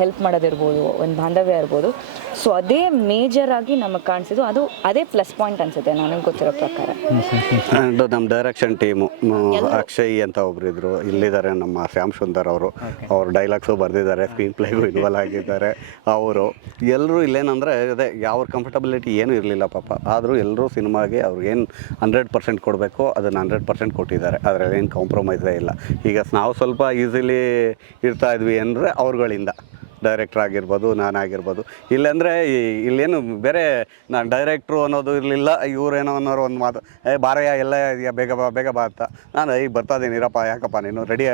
ಹೆಲ್ಪ್ ಮಾಡೋದಿರ್ಬೋದು, ಒಂದು ಬಾಂಧವ್ಯ ಇರ್ಬೋದು. ಸೊ ಅದೇ ಮೇಜರ್ ಆಗಿ ನಮಗೆ ಕಾಣಿಸಿದ್ದು, ಅದೇ ಪ್ಲಸ್ ಪಾಯಿಂಟ್ ಅನಿಸುತ್ತೆ ನನಗೆ ಗೊತ್ತಿರೋ ಪ್ರಕಾರ. ಆ್ಯಂಡ್ ನಮ್ಮ ಡೈರೆಕ್ಷನ್ ಟೀಮು ಅಕ್ಷಯ್ ಅಂತ ಒಬ್ರು ಇದ್ರು, ಇಲ್ಲಿದ್ದಾರೆ ನಮ್ಮ ಶ್ಯಾಮ್ ಸುಂದರ್ ಅವರು, ಅವ್ರ ಡೈಲಾಗ್ಸು ಬರೆದಿದ್ದಾರೆ, ಸ್ಕ್ರೀನ್ ಪ್ಲೇಗೂ ಇನ್ವಾಲ್ವ್ ಆಗಿದ್ದಾರೆ ಅವರು. ಎಲ್ಲರೂ ಇಲ್ಲೇನಂದರೆ ಅದೇ ಯಾವ ಕಂಫರ್ಟಬಿಲಿಟಿ ಏನೂ ಇರಲಿಲ್ಲ ಪಾಪ, ಆದರೂ ಎಲ್ಲರೂ ಸಿನಿಮಾಗೆ ಅವ್ರಿಗೇನು 100% ಕೊಡಬೇಕು ಅದನ್ನು 100% ಕೊಟ್ಟಿದ್ದಾರೆ. ಅದರಲ್ಲಿ ಏನು ಕಾಂಪ್ರಮೈಸೇ ಇಲ್ಲ. ಈಗ ನಾವು ಸ್ವಲ್ಪ ಈಸಿಲಿ ಇರ್ತಾ ಇದ್ವಿ ಅಂದರೆ ಅವ್ರುಗಳಿಂದ, ಡೈರೆಕ್ಟ್ರ್ ಆಗಿರ್ಬೋದು, ನಾನಾಗಿರ್ಬೋದು. ಇಲ್ಲಾಂದರೆ ಇಲ್ಲೇನು ಬೇರೆ ನಾನು ಡೈರೆಕ್ಟ್ರು ಅನ್ನೋದು ಇರಲಿಲ್ಲ, ಇವರೇನೋ ಅನ್ನೋರು ಒಂದು ಮಾತು, ಬಾರಯ್ಯ ಎಲ್ಲ ಇದೆಯಾ ಬೇಗ ಬಾ ಅಂತ. ನಾನು ಈಗ ಬರ್ತಾ ಇದ್ದೀನಿ ಇರಪ್ಪ, ಯಾಕಪ್ಪ ನೀನು ರೆಡಿ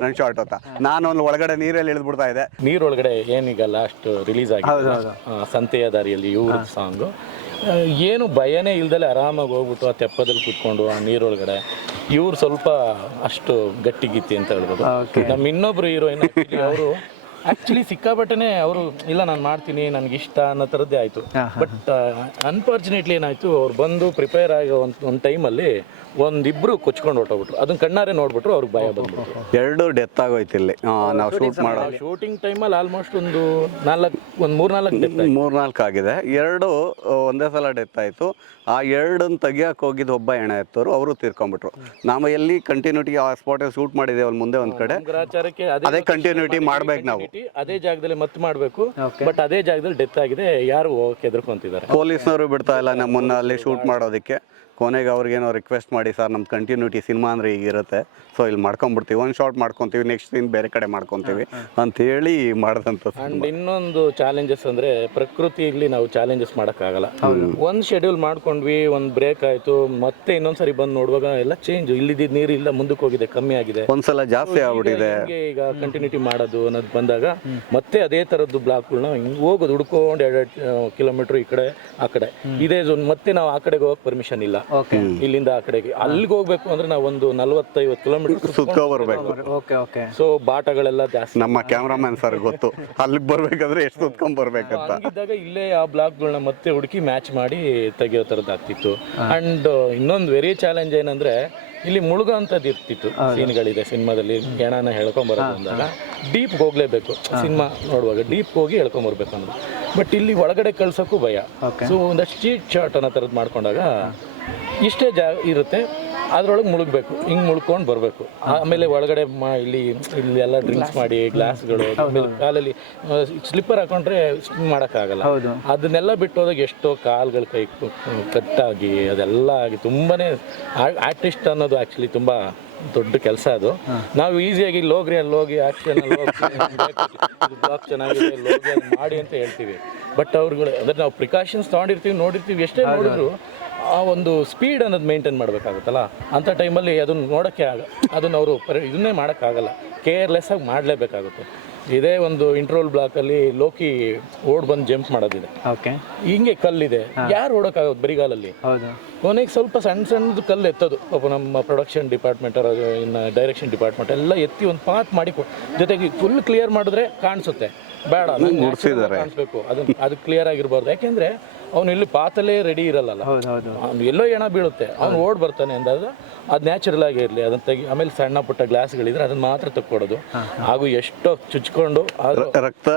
ನನ್ನ ಶಾರ್ಟ್ ಅಂತ ನಾನು ಒಂದು ಒಳಗಡೆ ನೀರಲ್ಲಿ ಇಳಿದ್ಬಿಡ್ತಾ ಇದೆ. ನೀರೊಳಗಡೆ ಏನೀಗ ಲಾಸ್ಟ್ ರಿಲೀಸ್ ಆಗಿದೆ ಸಂತೆಯ ದಾರಿಯಲ್ಲಿ ಇವ್ರ ಸಾಂಗು, ಏನು ಭಯನೇ ಇಲ್ದಲೆ ಆರಾಮಾಗಿ ಹೋಗ್ಬಿಟ್ಟು ಆ ತೆಪ್ಪದಲ್ಲಿ ಕೂತ್ಕೊಂಡು ಆ ನೀರೊಳಗಡೆ ಇವ್ರು ಸ್ವಲ್ಪ ಅಷ್ಟು ಗಟ್ಟಿಗಿತ್ತಿ ಅಂತ ಹೇಳ್ಬೋದು. ನಮ್ಮ ಇನ್ನೊಬ್ರು ಹೀರೋಯಿನ್ ಅವರು ಆ್ಯಕ್ಚುಲಿ ಸಿಕ್ಕಾಪಟ್ಟೆನೇ ಅವರು ಇಲ್ಲ ನಾನು ಮಾಡ್ತೀನಿ ನನಗೆ ಇಷ್ಟ ಅನ್ನೋ ಥರದ್ದೇ ಆಯಿತು. ಬಟ್ ಅನ್ಫಾರ್ಚುನೇಟ್ಲಿ ಏನಾಯಿತು, ಅವ್ರು ಬಂದು ಪ್ರಿಪೇರ್ ಆಗೋ ಒಂದು ಟೈಮಲ್ಲಿ ಒಂದಿಬ್ಬರು ಕೊಚ್ಕೊಂಡು ಹೊಟ್ಟೋಗ್ಬಿಟ್ರು. ಅದನ್ನ ಕಣ್ಣಾರೆ ನೋಡ್ಬಿಟ್ರು, ಅವ್ರಿಗೆ ಭಯ ಬಂದ್ಬಿಟ್ರು. 2 ಡೆತ್ ಆಗೋಯ್ತು ಇಲ್ಲಿ ನಾವು ಶೂಟ್ ಮಾಡೋದು. ಶೂಟಿಂಗ್ ಟೈಮಲ್ಲಿ ಆಲ್ಮೋಸ್ಟ್ ಒಂದು 3-4 ಆಗಿದೆ. 2 ಒಂದೇ ಸಲ ಡೆತ್ ಆಯಿತು. ಆ 2 ತೆಗಿಯೋಕೆ ಹೋಗಿದ್ದು ಒಬ್ಬ ಹೆಣ ಎತ್ತೋರು, ಅವರು ತೀರ್ಕೊಂಡ್ಬಿಟ್ರು. ನಾವು ಎಲ್ಲಿ ಕಂಟಿನ್ಯೂಟಿ ಆ ಸ್ಪಾಟಲ್ಲಿ ಶೂಟ್ ಮಾಡಿದ್ದೇವೆ ಅಲ್ಲಿ ಮುಂದೆ ಒಂದು ಕಡೆ, ಅದೇ ಕಂಟಿನ್ಯೂಟಿ ಮಾಡ್ಬೇಕು ನಾವು, ಅದೇ ಜಾಗದಲ್ಲಿ ಮತ್ತೆ ಮಾಡಬೇಕು. ಬಟ್ ಅದೇ ಜಾಗದಲ್ಲಿ ಡೆತ್ ಆಗಿದೆ, ಯಾರು ಹೆದರ್ಕೊಂತಿದ್ದಾರೆ. ಪೊಲೀಸ್ನವರು ಬಿಡ್ತಾ ಇಲ್ಲ ನಮ್ಮನ್ನ ಅಲ್ಲಿ ಶೂಟ್ ಮಾಡೋದಕ್ಕೆ. ಕೊನೆಗೆ ಅವ್ರಿಗೇನೋ ರಿಕ್ವೆಸ್ಟ್ ಮಾಡಿ, ಸರ್ ನಮ್ಮ ಕಂಟಿನ್ಯೂಟಿ ಸಿನಿಮಾ ಅಂದರೆ ಈಗಿರುತ್ತೆ, ಸೊ ಇಲ್ಲಿ ಮಾಡ್ಕೊಂಬಿಡ್ತೀವಿ, ಒಂದು ಶಾರ್ಟ್ ಮಾಡ್ಕೊತೀವಿ, ನೆಕ್ಸ್ಟ್ ಸೀನ್ ಬೇರೆ ಕಡೆ ಮಾಡ್ಕೊತೀವಿ ಅಂತೇಳಿ ಮಾಡಿದಂಥ. ಆ್ಯಂಡ್ ಇನ್ನೊಂದು ಚಾಲೆಂಜಸ್ ಅಂದರೆ ಪ್ರಕೃತಿಯಲ್ಲಿ ನಾವು ಚಾಲೆಂಜಸ್ ಮಾಡೋಕ್ಕಾಗಲ್ಲ. ಒಂದು ಶೆಡ್ಯೂಲ್ ಮಾಡ್ಕೊಂಡ್ವಿ, ಒಂದು ಬ್ರೇಕ್ ಆಯಿತು, ಮತ್ತೆ ಇನ್ನೊಂದ್ಸರಿ ಬಂದು ನೋಡುವಾಗ ಎಲ್ಲ ಚೇಂಜ್, ಇಲ್ಲಿದ್ದ ನೀರು ಇಲ್ಲ ಮುಂದಕ್ಕೆ ಹೋಗಿದೆ, ಕಮ್ಮಿ ಆಗಿದೆ, ಒಂದ್ಸಲ ಜಾಸ್ತಿ ಆಗ್ಬಿಟ್ಟಿದೆ. ಈಗ ಕಂಟಿನ್ಯೂಟಿ ಮಾಡೋದು ಅನ್ನೋದು ಬಂದಾಗ ಮತ್ತೆ ಅದೇ ಥರದ್ದು ಬ್ಲಾಕ್ಗಳನ್ನ ಹಿಂಗೆ ಹೋಗೋದು ಹುಡ್ಕೊಂಡು 2 ಕಿಲೋಮೀಟ್ರ್ ಈ ಕಡೆ ಆ ಕಡೆ ಇದೇ ಝೋನ್. ಮತ್ತೆ ನಾವು ಆ ಕಡೆಗೆ ಹೋಗಕ್ಕೆ ಪರ್ಮಿಷನ್ ಇಲ್ಲ, ಇಲ್ಲಿಂದ ಆ ಕಡೆಗೆ ಅಲ್ಲಿಗೆ ಹೋಗ್ಬೇಕು ಅಂದ್ರೆ ನಾವು ಒಂದು 40-50 ಕಿಲೋಮೀಟರ್ ಸುತ್ಕೊ ಬರ್ಬೇಕು. ಸೊ ಬಾಟಗಳೆಲ್ಲ ಜಾಸ್ತಿ, ನಮ್ಮ ಕ್ಯಾಮ್ರಾಮನ್ ಸರ್ ಗೊತ್ತು ಅಲ್ಲಿಗೆ ಬರ್ಬೇಕಾದ್ರೆ ಎಷ್ಟು ಸುತ್ಕೊಂಡ್ ಬರ್ಬೇಕಂತ. ಇದ್ದಾಗ ಇಲ್ಲೇ ಆ ಬ್ಲಾಕ್ಗಳನ್ನ ಮತ್ತೆ ಹುಡುಕಿ ಮ್ಯಾಚ್ ಮಾಡಿ ತೆಗಿಯೋ ಥರದ್ದು ಆಗ್ತಿತ್ತು. ಅಂಡ್ ಇನ್ನೊಂದು ವೆರಿ ಚಾಲೆಂಜ್ ಏನಂದ್ರೆ ಇಲ್ಲಿ ಮುಳುಗೋ ಅಂಥದ್ದು ಇರ್ತಿತ್ತು ಸೀನ್ಗಳಿದೆ ಸಿನಿಮಾದಲ್ಲಿ. ಹೆಣನ ಹೇಳ್ಕೊಂಬರೋದು ಅಂದಾಗ ಡೀಪ್ಗೆ ಹೋಗ್ಲೇಬೇಕು, ಸಿನಿಮಾ ನೋಡುವಾಗ ಡೀಪ್ ಹೋಗಿ ಹೇಳ್ಕೊಂಬರ್ಬೇಕು ಅನ್ನೋದು. ಬಟ್ ಇಲ್ಲಿ ಒಳಗಡೆ ಕಳ್ಸೋಕ್ಕೂ ಭಯ. ಸೊ ಒಂದಷ್ಟು ಚೀಟ್ ಶಾಟ್ ಅನ್ನೋ ಥರದ್ದು ಮಾಡ್ಕೊಂಡಾಗ ಇಷ್ಟೇ ಇರುತ್ತೆ, ಅದ್ರೊಳಗೆ ಮುಳುಗಬೇಕು, ಹಿಂಗೆ ಮುಳ್ಕೊಂಡು ಬರಬೇಕು. ಆಮೇಲೆ ಒಳಗಡೆ ಇಲ್ಲಿ ಎಲ್ಲ ಡ್ರಿಂಕ್ಸ್ ಮಾಡಿ ಗ್ಲಾಸ್ಗಳು, ಆಮೇಲೆ ಕಾಲಲ್ಲಿ ಸ್ಲಿಪ್ಪರ್ ಹಾಕೊಂಡ್ರೆ ಮಾಡೋಕ್ಕಾಗಲ್ಲ. ಅದನ್ನೆಲ್ಲ ಬಿಟ್ಟು ಹೋದಾಗ ಎಷ್ಟೋ ಕಾಲ್ಗಳ ಕೈ ಕಟ್ಟಾಗಿ ಅದೆಲ್ಲ ಆಗಿ ತುಂಬಾ ಆರ್ಟಿಸ್ಟ್ ಅನ್ನೋದು ಆ್ಯಕ್ಚುಲಿ ತುಂಬ ದೊಡ್ಡ ಕೆಲಸ ಅದು. ನಾವು ಈಸಿಯಾಗಿ ಲೋಗ್ರಿ ಅಲ್ಲಿ ಹೋಗಿ ಆ್ಯಕ್ಷನ್ ಬ್ಲಾಕ್ ಚೆನ್ನಾಗಿದೆ ಲೋಗಿ ಅಲ್ಲಿ ಮಾಡಿ ಅಂತ ಹೇಳ್ತೀವಿ. ಬಟ್ ಅವ್ರುಗಳು ಅಂದರೆ ನಾವು ಪ್ರಿಕಾಷನ್ಸ್ ತೊಗೊಂಡಿರ್ತೀವಿ, ನೋಡಿರ್ತೀವಿ, ಎಷ್ಟೇ ನೋಡಿದ್ರು ಆ ಒಂದು ಸ್ಪೀಡ್ ಅನ್ನೋದು ಮೇಂಟೈನ್ ಮಾಡಬೇಕಾಗುತ್ತಲ್ಲ, ಅಂಥ ಟೈಮಲ್ಲಿ ಅದನ್ನು ನೋಡೋಕ್ಕೆ ಅದನ್ನು ಅವರು ಇದನ್ನೇ ಮಾಡೋಕ್ಕಾಗಲ್ಲ, ಕೇರ್ಲೆಸ್ ಆಗಿ ಮಾಡಲೇಬೇಕಾಗುತ್ತೆ. ಇದೇ ಒಂದು ಇಂಟ್ರೋಲ್ ಬ್ಲಾಕಲ್ಲಿ ಲೋಕಿ ಓಡ್ ಬಂದು ಜಂಪ್ ಮಾಡೋದಿದೆ, ಹಿಂಗೆ ಕಲ್ಲಿದೆ, ಯಾರು ಓಡೋಕ್ಕಾಗೋದು ಬರಿಗಾಲಲ್ಲಿ? ಕೊನೆಗೆ ಸ್ವಲ್ಪ ಸಣ್ಣದು ಕಲ್ಲು ಎತ್ತೋದು ಪಾಪ ನಮ್ಮ ಪ್ರೊಡಕ್ಷನ್ ಡಿಪಾರ್ಟ್ಮೆಂಟ್ ಇನ್ನು ಡೈರೆಕ್ಷನ್ ಡಿಪಾರ್ಟ್ಮೆಂಟ್ ಎಲ್ಲ ಎತ್ತಿ ಒಂದು ಪಾತ್ ಮಾಡಿ ಜೊತೆಗೆ ಫುಲ್ ಕ್ಲಿಯರ್ ಮಾಡಿದ್ರೆ ಕಾಣಿಸುತ್ತೆ, ಬೇಡ ಕಾಣಿಸ್ಬೇಕು, ಅದು ಕ್ಲಿಯರ್ ಆಗಿರ್ಬಾರ್ದು. ಯಾಕೆಂದ್ರೆ ಅವನು ಇಲ್ಲಿ ಪಾತಲ್ಲೇ ರೆಡಿ ಇರಲ್ಲ, ಅವ್ನು ಎಲ್ಲೋ ಹೆಣ ಬೀಳುತ್ತೆ, ಅವ್ನು ಓಡ್ ಬರ್ತಾನೆ ಅಂದಾಗ ಅದು ನ್ಯಾಚುರಲ್ ಆಗಿ ಇರಲಿ, ಅದನ್ನ ತೆಗಿ. ಆಮೇಲೆ ಸಣ್ಣ ಪುಟ್ಟ ಗ್ಲಾಸ್ಗಳಿದ್ರೆ ಅದನ್ನ ಮಾತ್ರ ತಕ್ಕೊಡೋದು, ಹಾಗೂ ಎಷ್ಟೋ ಚುಚ್ಕೊಂಡು ರಕ್ತ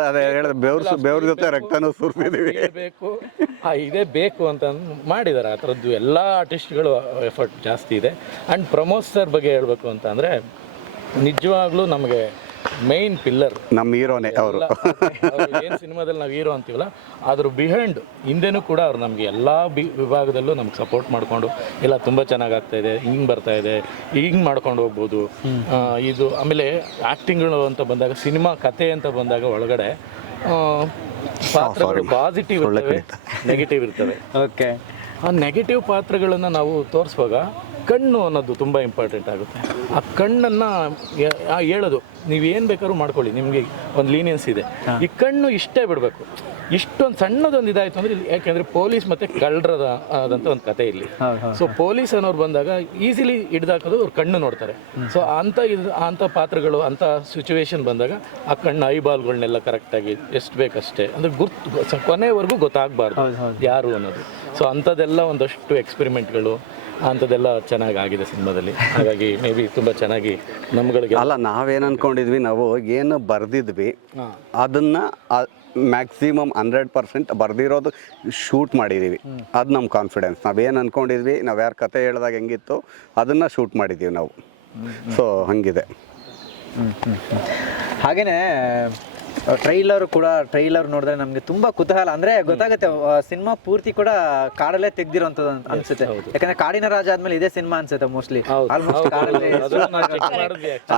ಬೆವ್ರ ಜೊತೆ ರಕ್ತನೂ ಸುರಿಸಿದೀವಿ ಬೇಕು, ಇದೇ ಬೇಕು ಅಂತ ಮಾಡಿದ್ದಾರೆ. ಆ ಥರದ್ದು ಎಲ್ಲ ಆರ್ಟಿಸ್ಟ್ಗಳು ಎಫರ್ಟ್ ಜಾಸ್ತಿ ಇದೆ. ಆ್ಯಂಡ್ ಪ್ರಮೋದ್ ಸರ್ ಬಗ್ಗೆ ಹೇಳಬೇಕು ಅಂತ ಅಂದರೆ ನಿಜವಾಗ್ಲೂ ನಮಗೆ ಮೈನ್ ಪಿಲ್ಲರ್. ನಮ್ಮ ಹೀರೋನೇ ಅವರು. ಏನು ಸಿನಿಮಾದಲ್ಲಿ ನಾವು ಹೀರೋ ಅಂತೀವಲ್ಲ, ಅದ್ರ ಬಿಹೈಂಡ್ ಹಿಂದೆನೂ ಕೂಡ ಅವ್ರು ನಮಗೆ ಎಲ್ಲ ವಿಭಾಗದಲ್ಲೂ ನಮ್ಗೆ ಸಪೋರ್ಟ್ ಮಾಡಿಕೊಂಡು ಇಲ್ಲ ತುಂಬ ಚೆನ್ನಾಗಿ ಆಗ್ತಾಯಿದೆ, ಹಿಂಗೆ ಬರ್ತಾಯಿದೆ, ಹಿಂಗೆ ಮಾಡ್ಕೊಂಡು ಹೋಗ್ಬೋದು ಇದು. ಆಮೇಲೆ ಆ್ಯಕ್ಟಿಂಗ್ಗಳು ಅಂತ ಬಂದಾಗ, ಸಿನಿಮಾ ಕತೆ ಅಂತ ಬಂದಾಗ ಒಳಗಡೆ ಪಾತ್ರಗಳು ಪಾಸಿಟಿವ್ ಇರ್ತವೆ, ನೆಗೆಟಿವ್ ಇರ್ತವೆ. ಓಕೆ. ಆ ನೆಗೆಟಿವ್ ಪಾತ್ರಗಳನ್ನು ನಾವು ತೋರಿಸುವಾಗ ಕಣ್ಣು ಅನ್ನೋದು ತುಂಬ ಇಂಪಾರ್ಟೆಂಟ್ ಆಗುತ್ತೆ. ಆ ಕಣ್ಣನ್ನು ಹೇಳೋದು, ನೀವೇನು ಬೇಕಾದ್ರೂ ಮಾಡ್ಕೊಳ್ಳಿ, ನಿಮಗೆ ಒಂದು ಲೀನಿಯನ್ಸ್ ಇದೆ, ಈ ಕಣ್ಣು ಇಷ್ಟೇ ಬಿಡಬೇಕು. ಇಷ್ಟೊಂದು ಸಣ್ಣದೊಂದು ಇದಾಯಿತು ಅಂದರೆ, ಯಾಕೆಂದರೆ ಪೊಲೀಸ್ ಮತ್ತು ಕಳ್ಳರದ ಆದಂಥ ಒಂದು ಕತೆ ಇಲ್ಲಿ. ಸೊ ಪೊಲೀಸ್ ಅನ್ನೋರು ಬಂದಾಗ ಈಸಿಲಿ ಹಿಡ್ದಾಕೋದು ಅವ್ರು ಕಣ್ಣು ನೋಡ್ತಾರೆ. ಸೊ ಅಂಥ ಪಾತ್ರಗಳು, ಅಂಥ ಸಿಚುವೇಶನ್ ಬಂದಾಗ ಆ ಕಣ್ಣು ಐಬಾಲ್ಗಳನ್ನೆಲ್ಲ ಕರೆಕ್ಟಾಗಿ ಎಷ್ಟು ಬೇಕಷ್ಟೇ, ಅಂದರೆ ಕೊನೆವರೆಗೂ ಗೊತ್ತಾಗಬಾರ್ದು ಯಾರು ಅನ್ನೋದು. ಸೊ ಅಂಥದ್ದೆಲ್ಲ ಒಂದಷ್ಟು ಎಕ್ಸ್ಪೆರಿಮೆಂಟ್ಗಳು ಅಂಥದ್ದೆಲ್ಲ ಚೆನ್ನಾಗಿ ಆಗಿದೆ ಸಿನಿಮಾದಲ್ಲಿ. ಹಾಗಾಗಿ ಮೇ ಬಿ ತುಂಬ ಚೆನ್ನಾಗಿ ನಮ್ಗಳಿಗೆ ಅಲ್ಲ, ನಾವೇನು ಅಂದ್ಕೊಂಡಿದ್ವಿ, ನಾವು ಏನು ಬರೆದಿದ್ವಿ ಅದನ್ನು ಮ್ಯಾಕ್ಸಿಮಮ್ 100% ಬರೆದಿರೋದು ಶೂಟ್ ಮಾಡಿದ್ದೀವಿ. ಅದು ನಮ್ಮ ಕಾನ್ಫಿಡೆನ್ಸ್. ನಾವೇನು ಅಂದ್ಕೊಂಡಿದ್ವಿ, ನಾವು ಯಾರು ಕತೆ ಹೇಳಿದಾಗ ಹೆಂಗಿತ್ತು ಅದನ್ನು ಶೂಟ್ ಮಾಡಿದ್ದೀವಿ ನಾವು. ಸೊ ಹಾಗಿದೆ. ಹಾಗೇನೆ ಟ್ರೈಲರ್ ನೋಡಿದ್ರೆ ನಮಗೆ ತುಂಬಾ ಕುತೂಹಲ, ಅಂದ್ರೆ ಗೊತ್ತಾಗುತ್ತೆ ಸಿನಿಮಾ ಪೂರ್ತಿ ಕೂಡ ಕಾಡಲ್ಲೇ ತೆಗ್ದಿರೋಂಥದ್ದು ಅನ್ಸುತ್ತೆ. ಯಾಕಂದ್ರೆ ಕಾಡಿನ ರಾಜ ಆದ್ಮೇಲೆ ಇದೇ ಸಿನಿಮಾ ಅನ್ಸುತ್ತೆ ಮೋಸ್ಟ್ಲಿ. ಆಲ್ಮೋಸ್ಟ್ ಕಾಡಲ್ಲೇ.